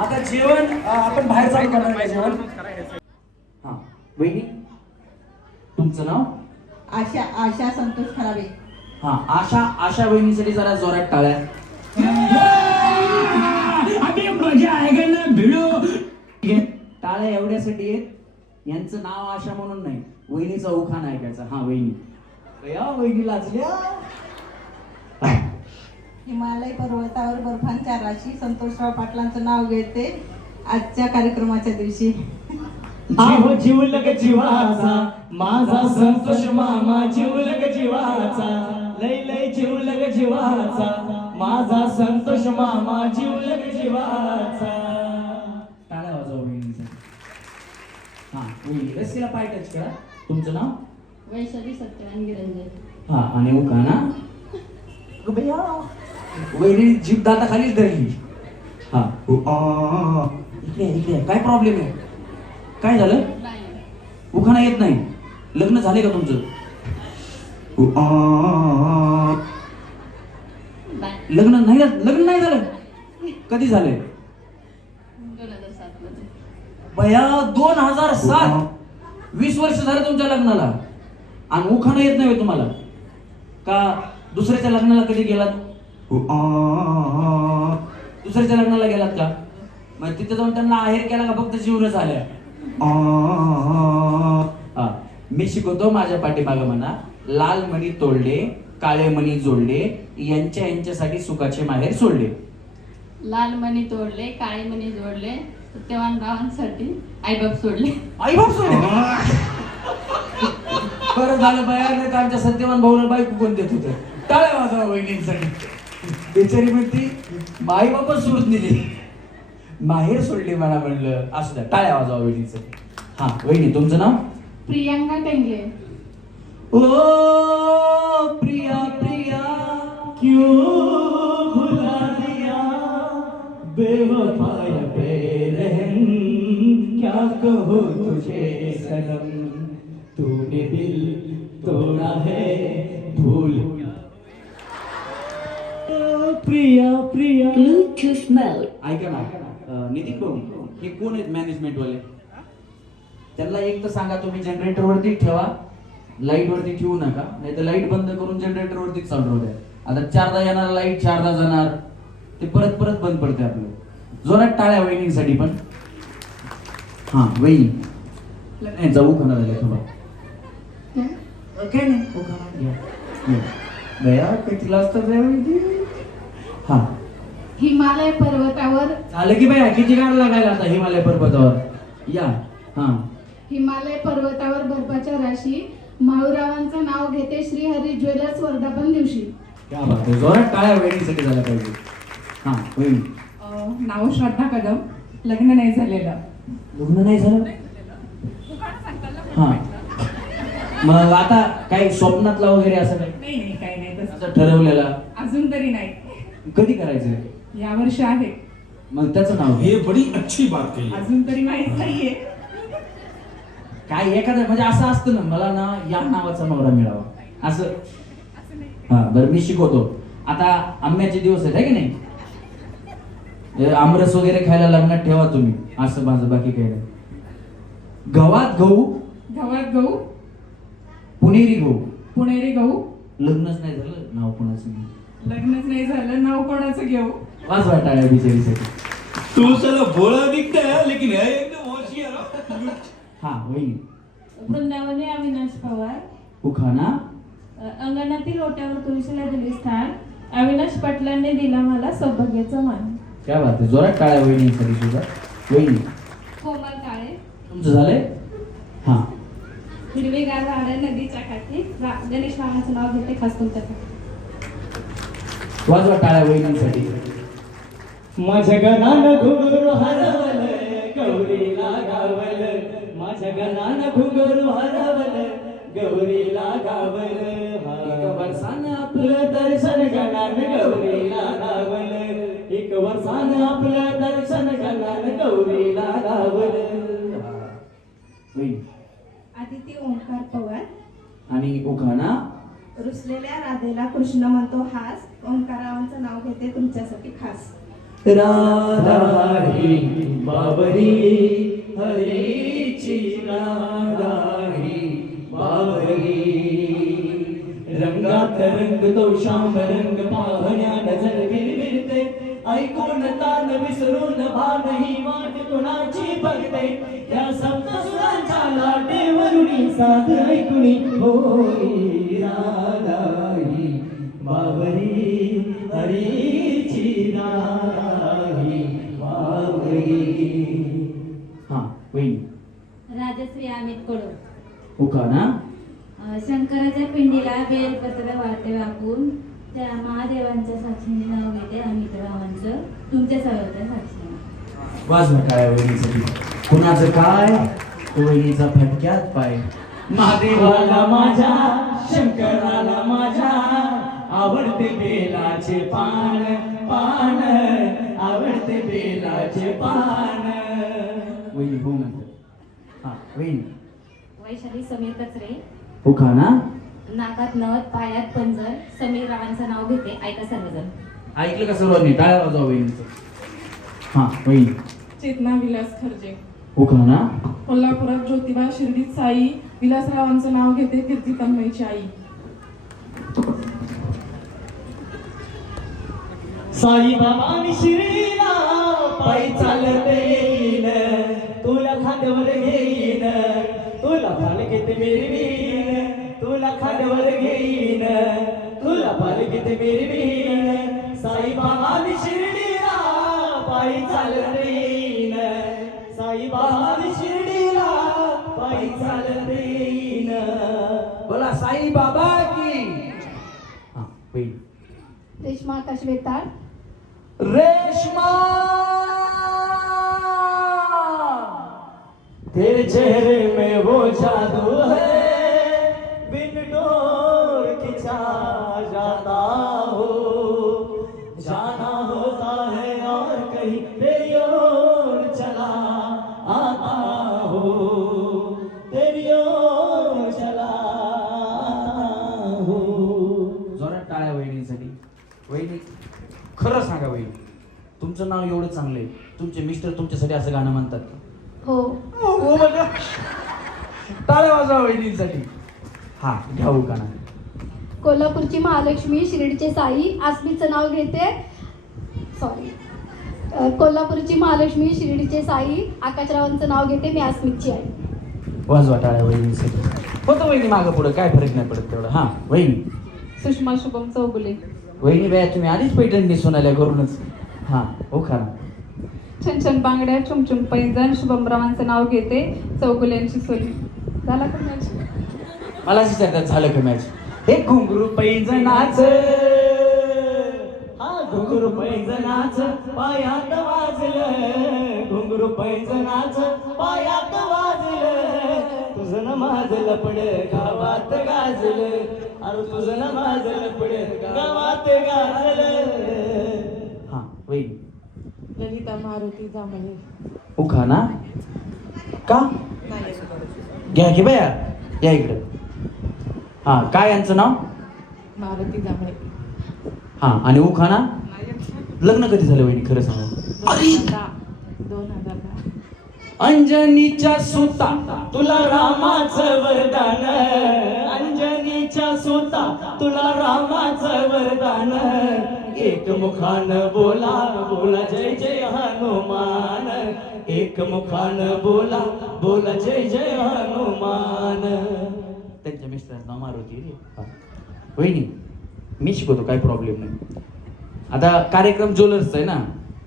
आता जेवण आपण बाहेर चालू करणार आहे. जेवण हा. वहिनी तुमचं नाव? आशा संतोष खराबे. हा. आशा वहिनीसाठी जरा जोरात टाळ्या. टाळ्या एवढ्यासाठी आहेत. यांचं नाव आशा म्हणून नाही, वहिनीचा उखाणा ऐकायचा. हा वहिनी. या वहिनी लाजल्या. हिमालय पर्वतावर बर्फांच्या राशी संतोषराव पाटलांचं नाव घेते आजच्या कार्यक्रमाच्या दिवशी. आहो जीवलग जीवाचा माझा संतोष मामा, जीवलग जीवाचा, लय लय जीवलग जीवाचा माझा संतोष मामा, जीवलग जीवाचा. टाळ्या वाजवा वहिनीसाठी. हा वहिनी रस्सीला पाय टच करा. तुमचं नाव? वैशाली सत्यवान गिरंजन. हा. आणि उखाणा? वहिनी जीभ दाता खालीच धरली. हा. इकडे काय प्रॉब्लेम आहे? काय झालं? उखाणा येत नाही. लग्न झाले का तुमचं? लग्न नाही झालं. कधी झालंय? 2007 मध्ये. बया 2007. 20 वर्ष झालं तुमच्या लग्नाला आणि उखाणा येत नाही तुम्हाला का? दुसऱ्याच्या लग्नाला कधी गेलात? दुसऱ्याच्या लग्नाला गेलात का? मग तिथे जाऊन त्यांना आहेर केला का फक्त जीवनच आल्या? मी शिकवतो माझ्या पाठीमागं म्हणा. लाल मणी तोडले, काळे मणी जोडले, यांच्यासाठी सुखाचे माहेर सोडले. लाल मणी तोडले, काळे मणी जोडले, सत्यवान भावांसाठी आईबाप सोडले. आईबाप सोडले. बरं झालं बया, नाही तर आमच्या सत्यवान भाऊला बायको कोण देत होतं. टाळ्या वाजवा वहिनींसाठी. बेचारी म्हणती आई बापच सोडून दिली, माहेर सोडली मला म्हणलं. असू द्या, टाळ्या वाजवा वहिनींसाठी. हा वहिनी तुमचं नाव? प्रियांका टेंगे. ओ प्रिया प्रिया क्यों भुला दिया, बेवफाया बेरहम क्या कहो तुझे सनम, तूने दिल तोड़ा है भूल. प्रिया प्रिया. Bluetooth mode. ऐका ना नितीन भाऊ, हे कोण आहेत मॅनेजमेंट वाले? त्यांना एक तर सांगा तुम्ही जनरेटर वरती ठेवा, लाईट वरती ठेवू नका, नाही तर लाईट बंद करून जनरेटर वरतीच चालू राहू द्या. आता 4दा येणार लाईट, 4दा जाणार, ते परत बंद पडते आपलं. जोरात टाळ्या वहिनींसाठी पण. हा वहिनी नाही जाऊ खाणार आहे थोडा. काय नाही गया किती असतात वहिनी. हा. हिमालय पर्वतावर. झालं की बाया, किती गाणं लागायला आता हिमालय पर्वतावर. या. हा. हिमालय पर्वतावर बर्फाच्या राशी, माळूरावांचं नाव घेते श्री हरी ज्वेलर्स वर्धापन दिवशी. क्या बात आहे. जोरात टाळ्या वहिनीसाठी झाला पाहिजे. हा वहिनी. नाव श्रद्धा कदम, लग्न नाही झालेलं. लग्न नाही झालं? हा. मग आता काही स्वप्नातला वगैरे असं काही नाही काही नाही तसं असं ठरवलेला? अजून अजून तरी नाही. कधी करायचं? यावर्षी आहे. मग त्याचं नाव घे. ये बड़ी अच्छी बात कही. अजून तरी माहित नाहीये. काय एखादं म्हणजे असं असतं ना, मला ना या नावाचा नवरा मिळावा असं. हा बरं, मी शिकवतो. आता आंब्याचे दिवस आहेत है की नाही? आमरस वगैरे खायला लग्नात ठेवा तुम्ही, असं माझं, बाकी काही नाही. गव्हात गहू, गव्हात गहू, पुणेरी गहू. पुणेरी गहू. लग्नच नाही झालं, नाव कोणाचं नाही. लग्नच नाही झालं, नाव कोणाचं घेऊ? वाजवा टाळ्या बिचारीसाठी. तू चला भोळा दिखता है लेकिन है एकदम होशियार. हा वहिनी. वृंदावनी अविनाश पवार. उखाणा. अंगणातील ओट्यावर तुळशीला दिली स्थान, अविनाश पाटलांनी दिला मला सौभाग्याचा मान. काय बात आहे, जोरात टाळ्या वहिनीसाठी सुद्धा. वहिनी कोमल काळे. तुमचं झालंय? हा. हिरवेगार झाडं नदीच्या काठी, गणेश मामाचं नाव घेते खास तुमच्यासाठी. वाजवा टाळ्या वहिनीसाठी. माझ्या गणानं घुंगरू हरवलं, गौरीला गावलं. माझ्या गणानं घुंगरू हरवलं, गौरीला गावलं. एक वर्षानं आपलं दर्शन गणानं गौरीला गावलं. एक वर्षानं आपलं दर्शन गणानं गौरीला गावलं. वहिनी. आदिती ओंकार पवार. आणि उखाणा. रुसलेल्या राधेला कृष्ण म्हणतो हास, ओंकारावांचं नाव घेते तुमच्यासाठी खास. राधा ही बाबरी, हरीची राधा ही बाबरी. रंगात रंगतो श्याम रंग, पाहण्या नजर विरविरते. ऐकून तान विसरून भानही वाट कुणाची बघते. या सप्तसुरांच्या लाटेवरुणी साथ ऐकुनी होई. राधा ही बाबरी, हरीची राधा ही बाबरी. हा वहिनी. राजश्री अमित कडू. उखाणा. शंकराच्या पिंडीला बेलपत्र वाटे वाकून, त्या महादेवांच्या साक्षीने नाव घेते अमितरावांचं तुमच्या सगळ्यांच्या साक्षीने. वाजवा टाळ्या वहिनीसाठी. कुणाचं काय? वहिनीचा फटक्यात पाय. महादेवाला माझ्या, शंकराला माझ्या, आवडते बेलाचे पान पान, आवडते बेलाचे पान. वहिनी हो म्हणतात. हा वहिनी. वैशाली समीर कचरे. उखाणा. नाकात नथ, पायात पंजर, समीर रावांचं नाव घेते ऐका सर्वजण. ऐकलं का सर्वांनी? टाळ्या वाजवा वहिनीचं. हा वहिनी. चेतना विलास खर्जे. उखाणा. कोल्हापुरात ज्योतिबा, शिर्डीत साई, विलासरावांचं नाव घेते कीर्ती तन्मयची आई. साईबाबांनी शिर्डीला पायी चालत येईन, तुला खांद्यावर घेईन. तुला पालखीत मिरवीन, तुला खांद्यावर घेईन. तुला पालखीत मिरवीन. साईबाबांनी शिर्डीला पायी चालत येईन. साईबाबांनी शिर्डीला पायी चालत येईन. बोला साई बाबा की. हा वहिनी. रेश्मा आकाश वेताळ. रेशमा तेरे चेहरे में वो जादू है, बिन डोर खिंचा जाता हो. जाना होता है और कहीं तेरी ओर चला आता हो. तेरी ओर चला आता हो. जोरात टाळ्या वहिनीसाठी. वहिनी खरं सांगा वहिनी, तुमचं नाव एवढं चांगलं आहे, तुमचे मिस्टर तुमच्यासाठी असं गाणं म्हणतात का? हो. हो म्हणजे टाळ्या वाजवा वहिनीसाठी. हा घ्या उखाणा. कोल्हापूरची महालक्ष्मी, शिर्डीचे साई, आस्मिचं नाव घेते. कोल्हापूरची महालक्ष्मी, शिर्डीचे साई, आकाशरावांचं नाव घेते. मी आस्मिकची आई. वाजवा टाळ्या वहिनीसाठी. होतं वहिनी मागं पुढं, काय फरक नाही पडत तेवढं. हा वहिनी. सुषमा शुभम चौगुले. वहिनी बाया तुम्ही आधीच पैठणी दिसून आल्या करूनच. हा उखाणा. छन छन बांगड्या, चुमचुम पैंजण, शुभमरावांचं नाव घेते चौगुल्यांची सोली. झाला का मॅच? मला अशी चर्चा झालं का मॅच? हे घुंगरू पैंजणाच, हा घुंगरू पैंजनाच पायात वाजलं. घुंगरू पैंजनाच पायात वाजलं. तुझं नमाज लपड गावात गाजलं, अरे तुझं नमाज लपड गावात गाजलं. हा वहिनी. ललिता मारुती जांभळे. उखाना का घ्या की बया, या इकडं. हा काय यांचं नाव? मारुती जांभळे. हा आणि उखाना. लग्न कधी झालं वहिनी खरं सांगा? 2010. अंजनीच्या सुता तुला रामाचं वरदान, अंजनीच्या सुता तुला रामाचं वरदान, एक मुखान बोला बोला जय जय हनुमान, एक मुखान बोला बोला जय जय हनुमान. त्यांच्या मिस्टरांचं नाव मारुती रे. वहिनी मी शिकवतो, काही प्रॉब्लेम नाही. आता कार्यक्रम ज्वेलर्सचा आहे ना,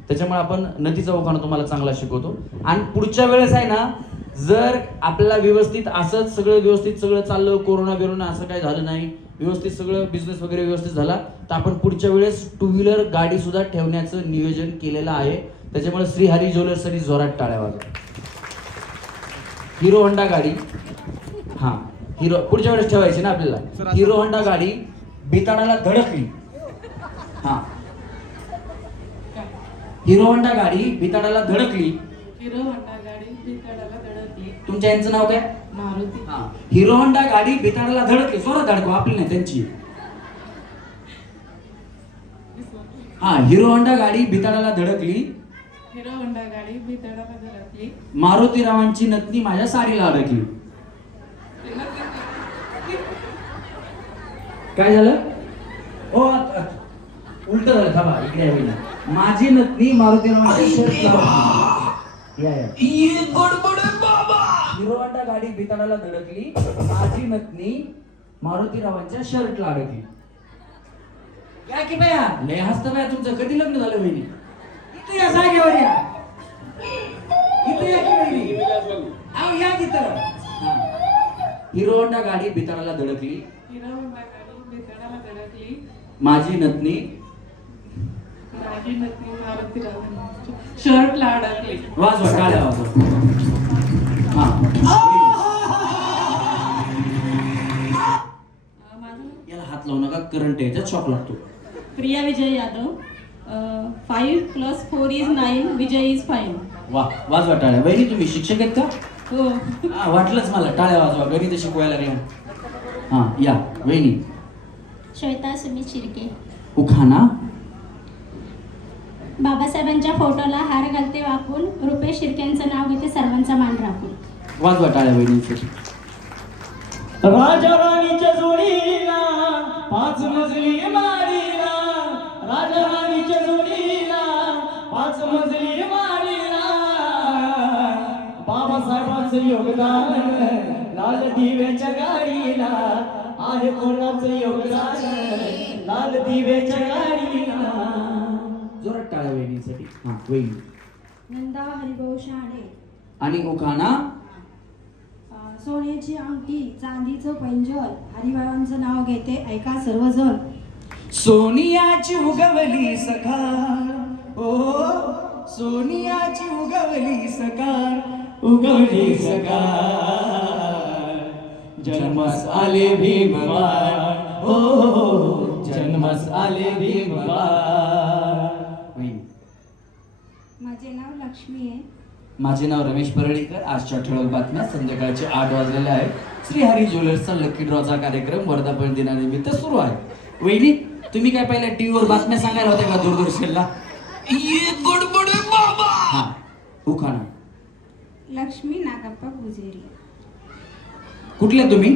त्याच्यामुळे आपण नदीचा उखाणा तुम्हाला चांगला शिकवतो. आणि पुढच्या वेळेस आहे ना, जर आपल्याला व्यवस्थित असंच सगळं व्यवस्थित सगळं चाललं, कोरोना बिरोना असं काही झालं नाही, व्यवस्थित सगळं बिझनेस वगैरे व्यवस्थित झाला, तर आपण पुढच्या वेळेस 2 व्हीलर गाडी सुद्धा ठेवण्याचं नियोजन केलेलं आहे. त्याच्यामुळे श्री हरी ज्वेलर्ससाठी जोरात टाळ्या वाजवा. हिरो होंडा गाडी, हा हिरो पुढच्या वेळेस ठेवायची ना आपल्याला. हिरो होंडा गाडी बिताडाला धडकली. हा हिरो होंडा गाडी बिताडाला धडकली. हिरो होंडा गाडी बिताडाला धडकली. तुमच्या यांचं नाव काय? मारुती. हा हिरो होंडा गाडी बिताडाला धडकली. जोरात धडकवा, आपली नाही त्यांची. हा हिरो होंडा गाडी बिताडाला धडकली. हिरो होंडा गाडी बिताडाला धडकली. मारुतीरावांची नथनी माझ्या साडीला अडकली. काय झालं? हो उलट झालं. थांबा इकडे यावी ना. माझी नथनी मारुतीरावांची शर्ट लावली. या या. हिरो होंडा गाडी बिताडाला धडकली. माझी नथनी मारुतीरावांच्या शर्टला अडकली. या की बया, लय हसतं बया. तुमचं कधी लग्न झालं वहिनी? इथे या जागेवर या. इथे या की वहिनी? अहो या तिथं. हिरो होंडा गाडी बिताडाला धडकली. हिरो होंडा गाडी बिताडाला धडकली. माझी नथनी माझी नथनी मारुतीरावांच्या शर्टला अडकली. वाजवा टाळ्या वाजवा. हा याला हात लावू नका, करंट याच्यात शॉक लागतो. प्रिया विजय यादव. 5 + 4 = 9. विजय इज फाईन. वा वाजवा टाळ्या. वहिनी तुम्ही शिक्षक आहेत का? हो. हा वाटलंच मला. टाळ्या वाजवा, गणित शिकवायला लागल्या. हा या वहिनी. श्वेता सुमित शिर्के. उखाना. बाबासाहेबांच्या फोटोला हार घालते वाकून, रुपेश शिर्केंचं नाव घेते सर्वांचा मान राखून. वाजवा टाळ्या वहिनी. राजा राणीच्या जोडीला 5 मजली माडीला, राजा राणीच्या जोडीला 5 मजली माडीला, बाबासाहेबांचं योगदान लाल दिव्याच्या गाडीला, आहे कोणाचं योगदान लाल दिव्याच्या गाडीला. जोरात टाळ्या वहिनीसाठी. हा वहिनी. नंदा हरिभाऊ शाणे. आणि उखाणा. सोन्याची अंगठी चांदीचं पैंजण, हरिभावांचं नाव घेते ऐका सर्वजण. सोनियाची उगवली सकाळ, ओ सोनियाची उगवली सकाळ, उगवली सकाळ, जन्मस आले भीमबाळ, ओ जन्मस आले भीमबाळ. माझे नाव लक्ष्मी आहे. माझे नाव रमेश परळीकर. आजच्या ठळक बातम्या संध्याकाळचे 8 वाजलेले आहेत. श्री हरी ज्वेलर्सचा लकी ड्रॉचा कार्यक्रम वर्धापन दिनानिमित्त सुरू आहे. वहिनी तुम्ही काय पहिल्या टीव्हीवर बातम्या सांगायला होत्या का दूरदर्शनला? हा उखाणा. लक्ष्मी नागप्पा गुजेरी. कुठले तुम्ही?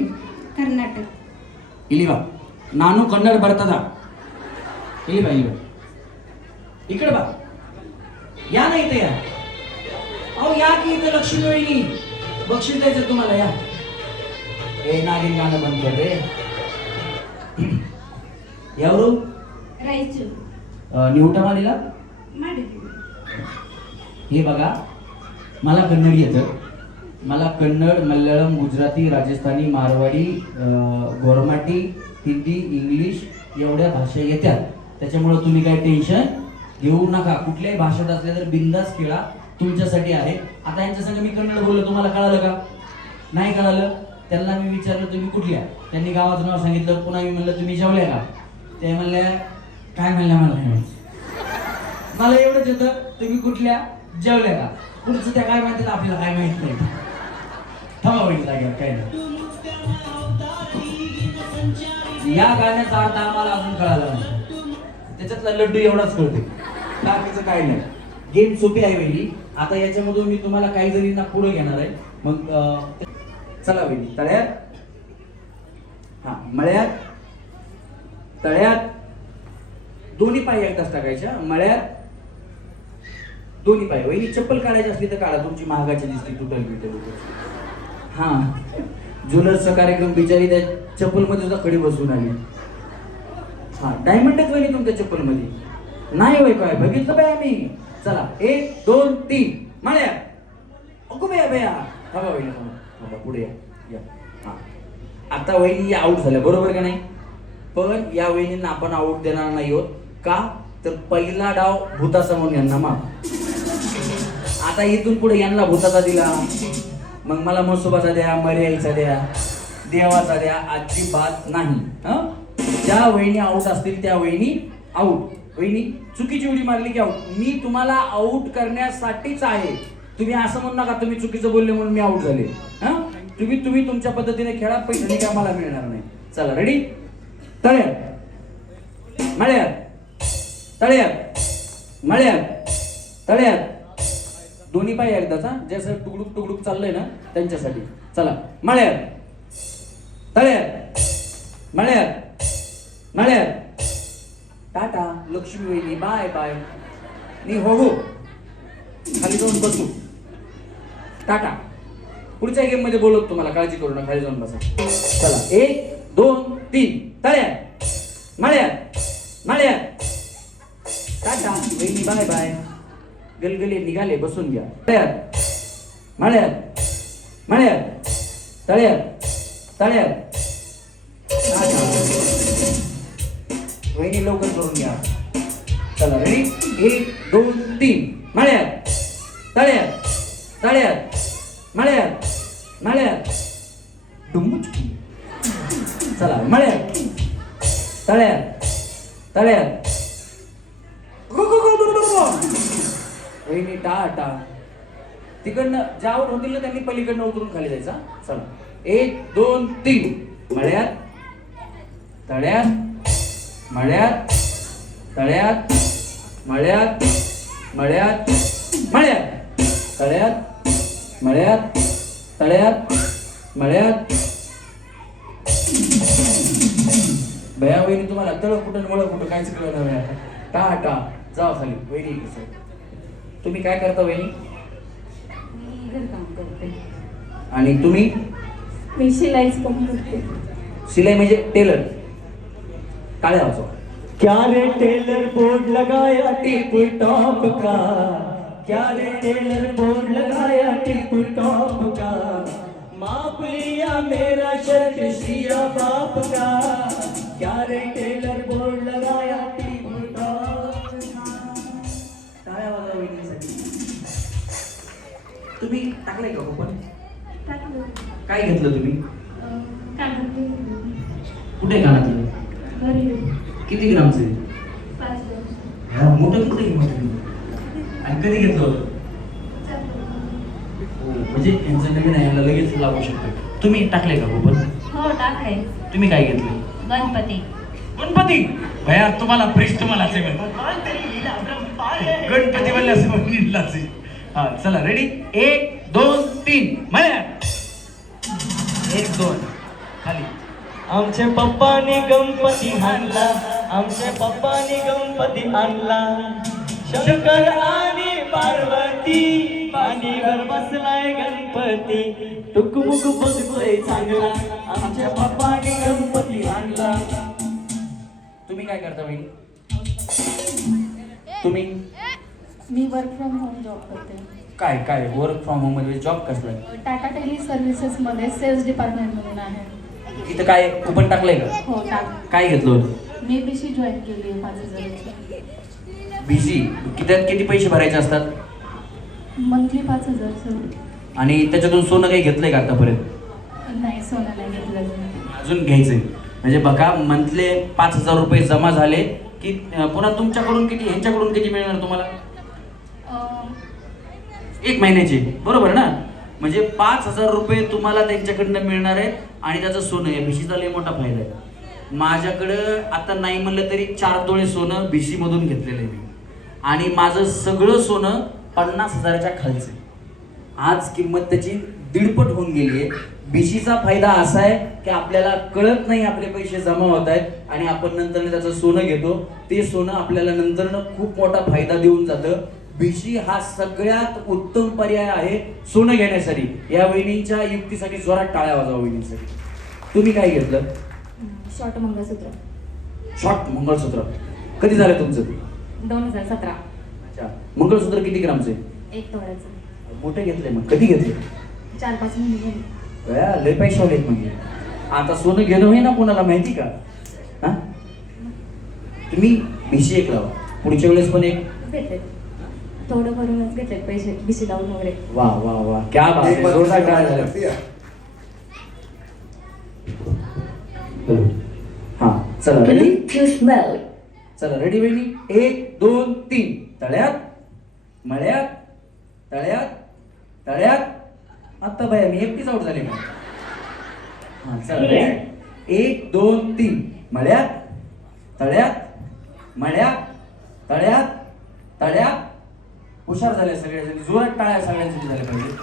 कर्नाटक. इलिवा नानू कन्नड बरतदा. इलिवा इलिवा इकडे बा. या नाही इथे या. अहो या की इथे लक्ष्मी वहिनी बक्षीस द्यायचं तुम्हाला. या ए नागिन गाणं बंद कर रे. ఎవరు? रायचूर. निवटा मालीला. हे बघा मला कन्नड येतं. मला कन्नड, मल्याळम, गुजराती, राजस्थानी, मारवाडी, गोरमाटी, हिंदी, इंग्लिश एवढ्या भाषा येतात. त्याच्यामुळे तुम्ही काय टेन्शन घेऊ नका. कुठल्याही भाषेत असल्या तर बिंदास खेळा, तुमच्यासाठी आहे. आता यांच्या संग मी कन्नड बोललो, तुम्हाला कळालं का? नाही कळालं त्यांना मी विचारलं तुम्ही कुठल्या, त्यांनी गावाचं नाव सांगितलं. पुन्हा मी म्हणलं तुम्ही जेवल्या का, ते म्हणल्या काय म्हणल्या मला नाही माहिती. मला एवढंच येतं तुम्ही कुठल्या जेवल्या का, पुढचं त्या काय माहिती आपल्याला काय माहित नाही. थांबा होईल जागेवर काय नाही. या गाण्याचा अर्थ आम्हाला अजून कळाला नाही, त्याच्यातला लड्डू एवढाच कळते, बाकीचं काय नाही. गेम सोपी आहे वहिनी. आता याच्यामधून मी तुम्हाला काही जणींना पुढे घेणार आहे. मग चला वहिनी, तळ्यात, हा मळ्यात, तळ्यात, दोन्ही पाय एकदाच टाकायच्या. मळ्यात दोन्ही पाय. वहिनी चप्पल काढायची असली तर काढा, तुमची महागाची दिसते तुटल बिटल. हा ज्वेलर्सचा कार्यक्रम, बिचारी त्या चप्पल मध्ये सुद्धा खडी बसवून आली. हा डायमंडच वहिनी तुमच्या चप्पल मध्ये नाही होय, काय बघितलं बाय आम्ही. चला 1 2 3 मळ्या. अगो बया बया, थांबा वहिनी, थांबा, पुढे या. हा आता वहिनी या आऊट झाल्या, बरोबर का नाही. पण या वहिनींना आपण आऊट देणार नाही आहोत. का तर पहिला डाव भूताचा म्हणून यांना माग. आता इथून पुढे यांना भूताचा दिला, मग मला मसोबाचा द्या, मर्याईचा द्या, देवाचा द्या, अजिबात नाही. ज्या वहिनी आऊट असतील त्या वहिनी आऊट. वहिनी चुकीची उडी मारली की आऊट. मी तुम्हाला आऊट करण्यासाठीच आहे. तुम्ही असं म्हणू नका तुम्ही चुकीचं बोलले म्हणून मी आऊट झाले. तुम्ही तुमच्या पद्धतीने खेळा, पैसे काय मला मिळणार नाही. चला रेडी. तळ्यात, मळ्यात, तळ्यात, मळ्यात, तळ्यात, दोन्ही पाय एकदाचा. जसं टुकडुक टुकडुक चाललंय ना त्यांच्यासाठी. चला मळ्यात, तळ्यात, मळ्यात, मळ्यात. टाटा लक्ष्मी वहिनी, बाय बाय. मी हो खाली जाऊन बसू. टाटा. पुढच्या गेम मध्ये बोलत तुम्हाला, काळजी करू नका, खाली जाऊन बसा. चला 1 2 3 तळ्यात, मळ्यात, मळ्यात. टाटा वहिनी, बाय बाय. गलगले निघाले, बसून घ्या. तळ्यात, मळ्यात, मळ्यात, तळ्यात, तळ्यात. वहिनी लवकर करून घ्या. चला रेडी. 1 2 3 मळ्यात, तळ्यात, तळ्यात, मळ्यात, मळ्यात. डुम्मुचकी. चला मळ्यात, तळ्यात, तळ्यात. वहिनी टाटा. तिकडनं ज्यावर होतील ना त्यांनी पलीकडनं उतरून खाली जायचा. चला 1 2 3 मळ्यात, तळ्यात, मळ्यात, तळ्यात, मळ्यात, मळ्यात, मळ्यात, तळ्यात, मळ्यात, तळ्यात, मळ्यात. बया वहिनी तुम्हाला तळ कुठं मळ कुठं काहीच कळलं नाही. टाटा. जाऊ खाली. वहिनी तुम्ही काय करता वहिनी? मी घरकाम करते. आणि तुम्ही? मी शिलाईच काम करते. सिलाई म्हणजे टेलर. टाळ्या वाजवा. क्या रे टेलर बोर्ड लगाया टिप टॉप का, क्या रे टेलर बोर्ड लगाया टिप टॉप का, माप लिया मेरा शर्ट सिया बाप का, क्या रे टेलर बोर्ड लगाया टिप टॉप का. टाळ्या वाजवा वहिनीसाठी. तुम्ही टाकलंय का पण? काय घेतलं तुम्ही? कुठे कानातलं? किती ग्रामचे? मोठं घेतलं की मोठं? आणि कधी घेतलं होतं? म्हणजे यांचं नवीन आहे, यांना लगेच लागू शकतो. तुम्ही टाकले का कुपन? हो टाकले. तुम्ही काय घेतले? गणपती. गणपती. भया तुम्हाला फ्रेश तुम्हाला असेल गणपती म्हणले असे म्हणले. हा चला रेडी. 1 2 3 मळ्या. 1 2 खाली. आमच्या पप्पाने गणपती आणला, आमच्या पप्पाने गणपती आणला, शंकर आणि पार्वती पाणीवर बसलाय गणपती, टुकमुक बसतोय चांगला, आमच्या पप्पाने गणपती आणला. तुम्ही काय करता बहिणी? तुम्ही? मी वर्क फ्रॉम होम जॉब करते. काय काय वर्क फ्रॉम होम मध्ये जॉब कसला? टाटा टेली सर्व्हिसेसमध्ये सेल्स डिपार्टमेंट म्हणून आहे. इथं काय कुपन टाकलंय का? हो टाक. काय घेतलं होतं? मी बीसी जॉईन केली आहे 5,000ची. बीसी किती पैसे भरायचे असतात? Monthly 5,000 sir. आणि त्याच्यातून सोनं काही घेतलंय का आतापर्यंत? नाही सोनं नाही घेतलं अजून. अजून घ्यायचंय म्हणजे बघा मंथले 5,000 रुपये जमा झाले की पुन्हा तुमच्याकडून किती ह्यांच्याकडून किती मिळणार तुम्हाला अं, 1 महिन्याची बरोबर ना म्हणजे 5,000 रुपये तुम्हाला त्यांच्याकडनं मिळणार आहे आणि त्याचं सोनं आहे भिशीचा लय मोठा फायदा आहे माझ्याकडं आता नाही म्हणलं तरी 4 तोळे सोनं भिशी मधून घेतलेलं आहे मी आणि माझं सगळं सोनं 50,000च्या खालचं आहे आज किंमत त्याची 1.5 होऊन गेली आहे भिशीचा फायदा असा आहे की आपल्याला कळत नाही आपले पैसे जमा होत आहेत आणि आपण नंतर त्याचं सोनं घेतो ते सोनं आपल्याला नंतर खूप मोठा फायदा देऊन जातं भिशी हा सगळ्यात उत्तम पर्याय आहे सोनं घेण्यासाठी या वहिनींच्या युक्तीसाठी जोरात टाळ्या वाजवा वहिनींसाठी तुम्ही काय घेतलं शॉर्ट मंगळसूत्र शॉर्ट मंगळसूत्र कधी झालं तुमचं 2017 अच्छा मंगळसूत्र किती ग्रामचे 1 तोळ्याचं मोठे घेतले मग कधी घेतले 4-5 महिने झाले. लय पैसे आलेत म्हणजे आता सोनं घेणं होई ना कोणाला माहिती का हा तुम्ही भिशी एक लावा पुढच्या वेळेस पण एक घेतले थोडं भरूनच घेतले पैसे बिसी लावून वगैरे. वा वा वा क्या बात आहे जोरदार टाळ्या झाल्या. हा चला रेडी चला रेडी वेडी 1 2 3 तळ्यात मळ्यात तळ्यात तळ्यात आता बाया मी एकटीच आउट झाले का हा चला रेडी 1 2 3 मळ्यात तळ्यात मळ्यात तळ्यात तळ्यात हुशार झाले सगळ्याजणी जोरात टाळ्या सगळ्यांसाठी झाल्या पाहिजे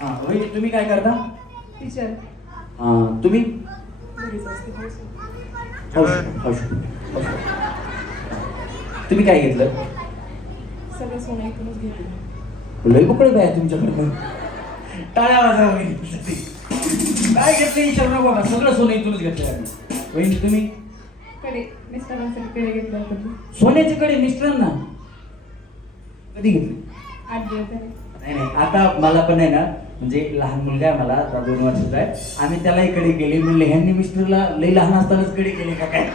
हा रोहिणी तुम्ही काय करता टीचर हा तुम्ही घरीच असते तुम्ही काय घेतलं सगळं सोनं इथूनच घेतलं. लय पकडे बाय तुमच्याकडनं टाळ्या वाजवा वहिनी काय घेतलं विचार नको बघा सगळं सोनं इथूनच घेतलं आम्ही वहिनी तुम्ही कडे मिस्टरांसाठी कडे घेतलं होतं सोन्याची कडे मिस्टरांना कधी घेतली 8 दिवस झाले. नाही नाही आता मला पण आहे ना म्हणजे लहान मुलगा आहे मला आता 2 वर्षाचा आहे आम्ही त्यालाही कडे केले म्हणले ह्यांनी मिस्टरला लई लहान असतानाच कडे केले का काय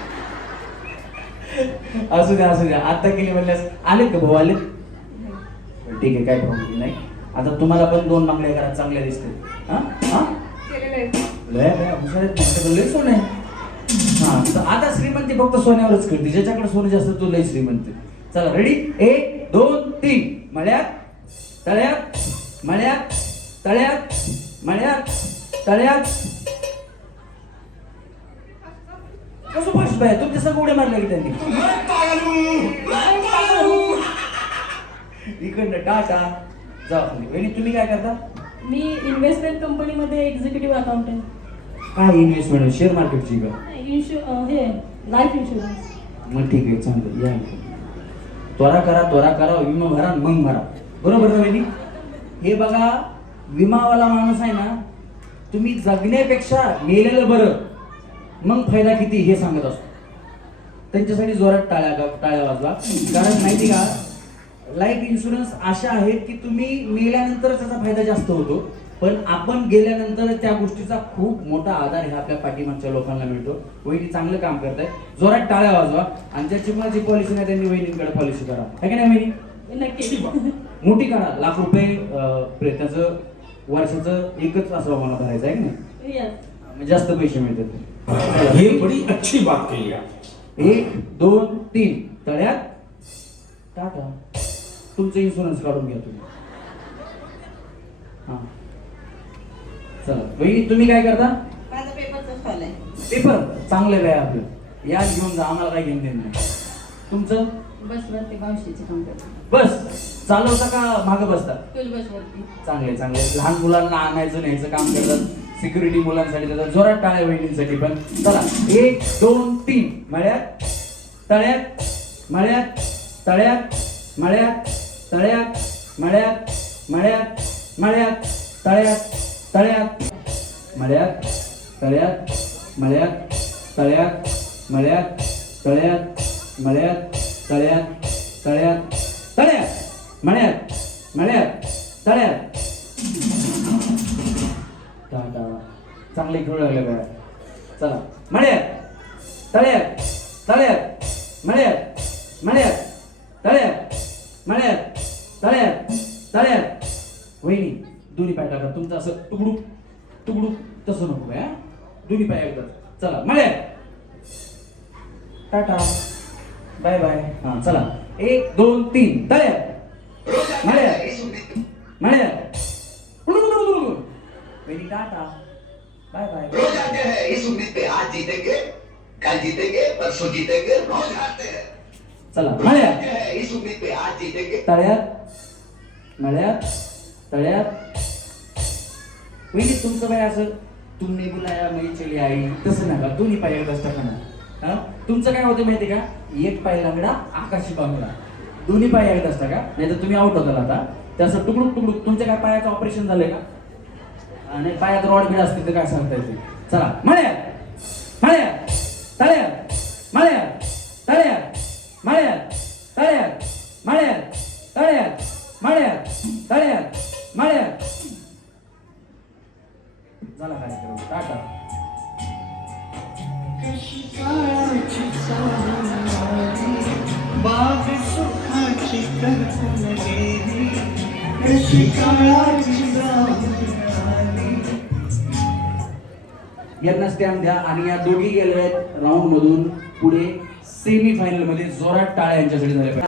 असू द्या आता केली म्हणल्यास आलेत का भाऊ आलेत ठीक आहे काय प्रॉब्लेम नाही आता तुम्हाला पण 2 बांगड्या घरात चांगल्या दिसतील हा हा केलेलं आहे. लय हुशार आहेत तुमच्याकडे लय सोनं आहे हा तर आता श्रीमंती फक्त सोन्यावरच करते ज्याच्याकडे सोनं जास्त तो लय श्रीमंत चला रेडी 1 2 3 मळ्यात तळ्यात मळ्यात तळ्यात मळ्यात तळ्यात कसं फास्ट बाय तुमच्या सगळं उड्या मारल्या की त्यांनी इकडनं टाटा जा वहिनी तुम्ही काय करता मी इन्व्हेस्टमेंट कंपनीमध्ये एक्झिक्युटिव्ह अकाउंटंट. काय इन्व्हेस्टमेंट शेअर मार्केटची का हे लाईफ इन्शुरन्स. मग ठीक आहे चांगलं या त्वरा करा विमा भरा मग भरा बरोबर ना वहिनी हे बघा विमावाला माणूस आहे ना तुम्ही जगण्यापेक्षा मेलेलं बरं मग फायदा किती हे सांगत असतो त्यांच्यासाठी जोरात टाळ्या वाजवा कारण माहिती का लाईफ इन्शुरन्स अशा आहेत की तुम्ही मेल्यानंतर त्याचा फायदा जास्त होतो पण आपण गेल्यानंतर त्या गोष्टीचा खूप मोठा आधार ह्या आपल्या पाठीमागच्या लोकांना मिळतो वहिनी चांगलं काम करताय जोरात टाळ्या वाजवा आणि ज्याची कुणाची पॉलिसी नाही त्यांनी वहिनींकडे पॉलिसी करा है की नाही वहिनी नक्की. मोठी करा लाख रुपये त्याचं वर्षाचं एकच असं मला भरायचं आहे की नाही Yes. म्हणजे जास्त पैसे मिळतात ये बड़ी अच्छी बात कही आप 1 2 3 तळ्यात टाटा तुमचं इन्शुरन्स काढून घ्या तुम्ही हा चला वहिनी तुम्ही काय करता माझं पेपरचं स्टॉल आहे. पेपर चांगले आहे आपलं या घेऊन जा आम्हाला काय घेऊन देणं नाही तुमचं बसवरती मावशीचे काम करते. बस चालवता का मागं बसता स्कूल बसवरती. चांगले लहान मुलांना आणायचं न्यायचं काम करतात सिक्युरिटी मुलांसाठी देतात जोरात टाळ्या वहिनींसाठी पण चला 1 2 3 मळ्यात तळ्यात मळ्यात तळ्यात मळ्यात तळ्यात मळ्यात मळ्यात मळ्यात तळ्यात तळ्यात मळ्यात तळ्यात मळ्यात तळ्यात मळ्यात तळ्यात मळ्यात तळ्यात तळ्यात तळ्यात मळ्यात मळ्यात तळ्यात टाटा चांगले खेळू लागले बघा चला मळ्यात तळ्यात तळ्यात मळ्यात मळ्यात तळ्यात मळ्यात तळ्यात तळ्यात वहिनी दोन्ही पाय टाका तुमचं असं तुकडू तुकडू तसं नको आहे, दोन्ही पाय एकदा. चला मळे, टाटा, बाय बाय. हा चला, 1 2 3 तळे मळे मळे, वेरी टाटा, बाय बाय. रोज आते हैं इस उम्मीद पे, आज जीतेंगे, कल जीतेंगे, परसों जीतेंगे, रोज हारते हैं. चला मळे, आते हैं इस उम्मीद पे, आज जीतेंगे. तळ्यात मळ्यात तळ्यात. वहिनी तुमचं बाय असं तुमने बुलाया मी चली आई तसं नका, दोन्ही पाय एकदाच टाकणार. हा तुमचं काय होतं माहिती का, एक पाय लांगडा आकाशी बांगडा, दोन्ही पाय एकदाच टाका, नाही तर तुम्ही आउट होताल. आता त्याचं तुकडूक तुकडूक. तुमच्या काय पायाचं ऑपरेशन झालंय का, आणि पायात रॉड बिड असतील तर काय सांगता येते. चला मळ्यात मळ्यात तळ्यात मळ्यात तळ्यात मळ्यात तळ्यात मळ्यात तळ्यात मळ्यात तळ्यात मळ्यात. झाला कार्यक्रम, टाटा. बाग सुखाची करपून गेली, कशी काळाची यांना स्टॅम्प द्या. आणि या दोघी गेल्या आहेत राऊंड मधून पुढे सेमी फायनल मध्ये. जोरात टाळ्या यांच्यासाठी झाल्या पाहिजे.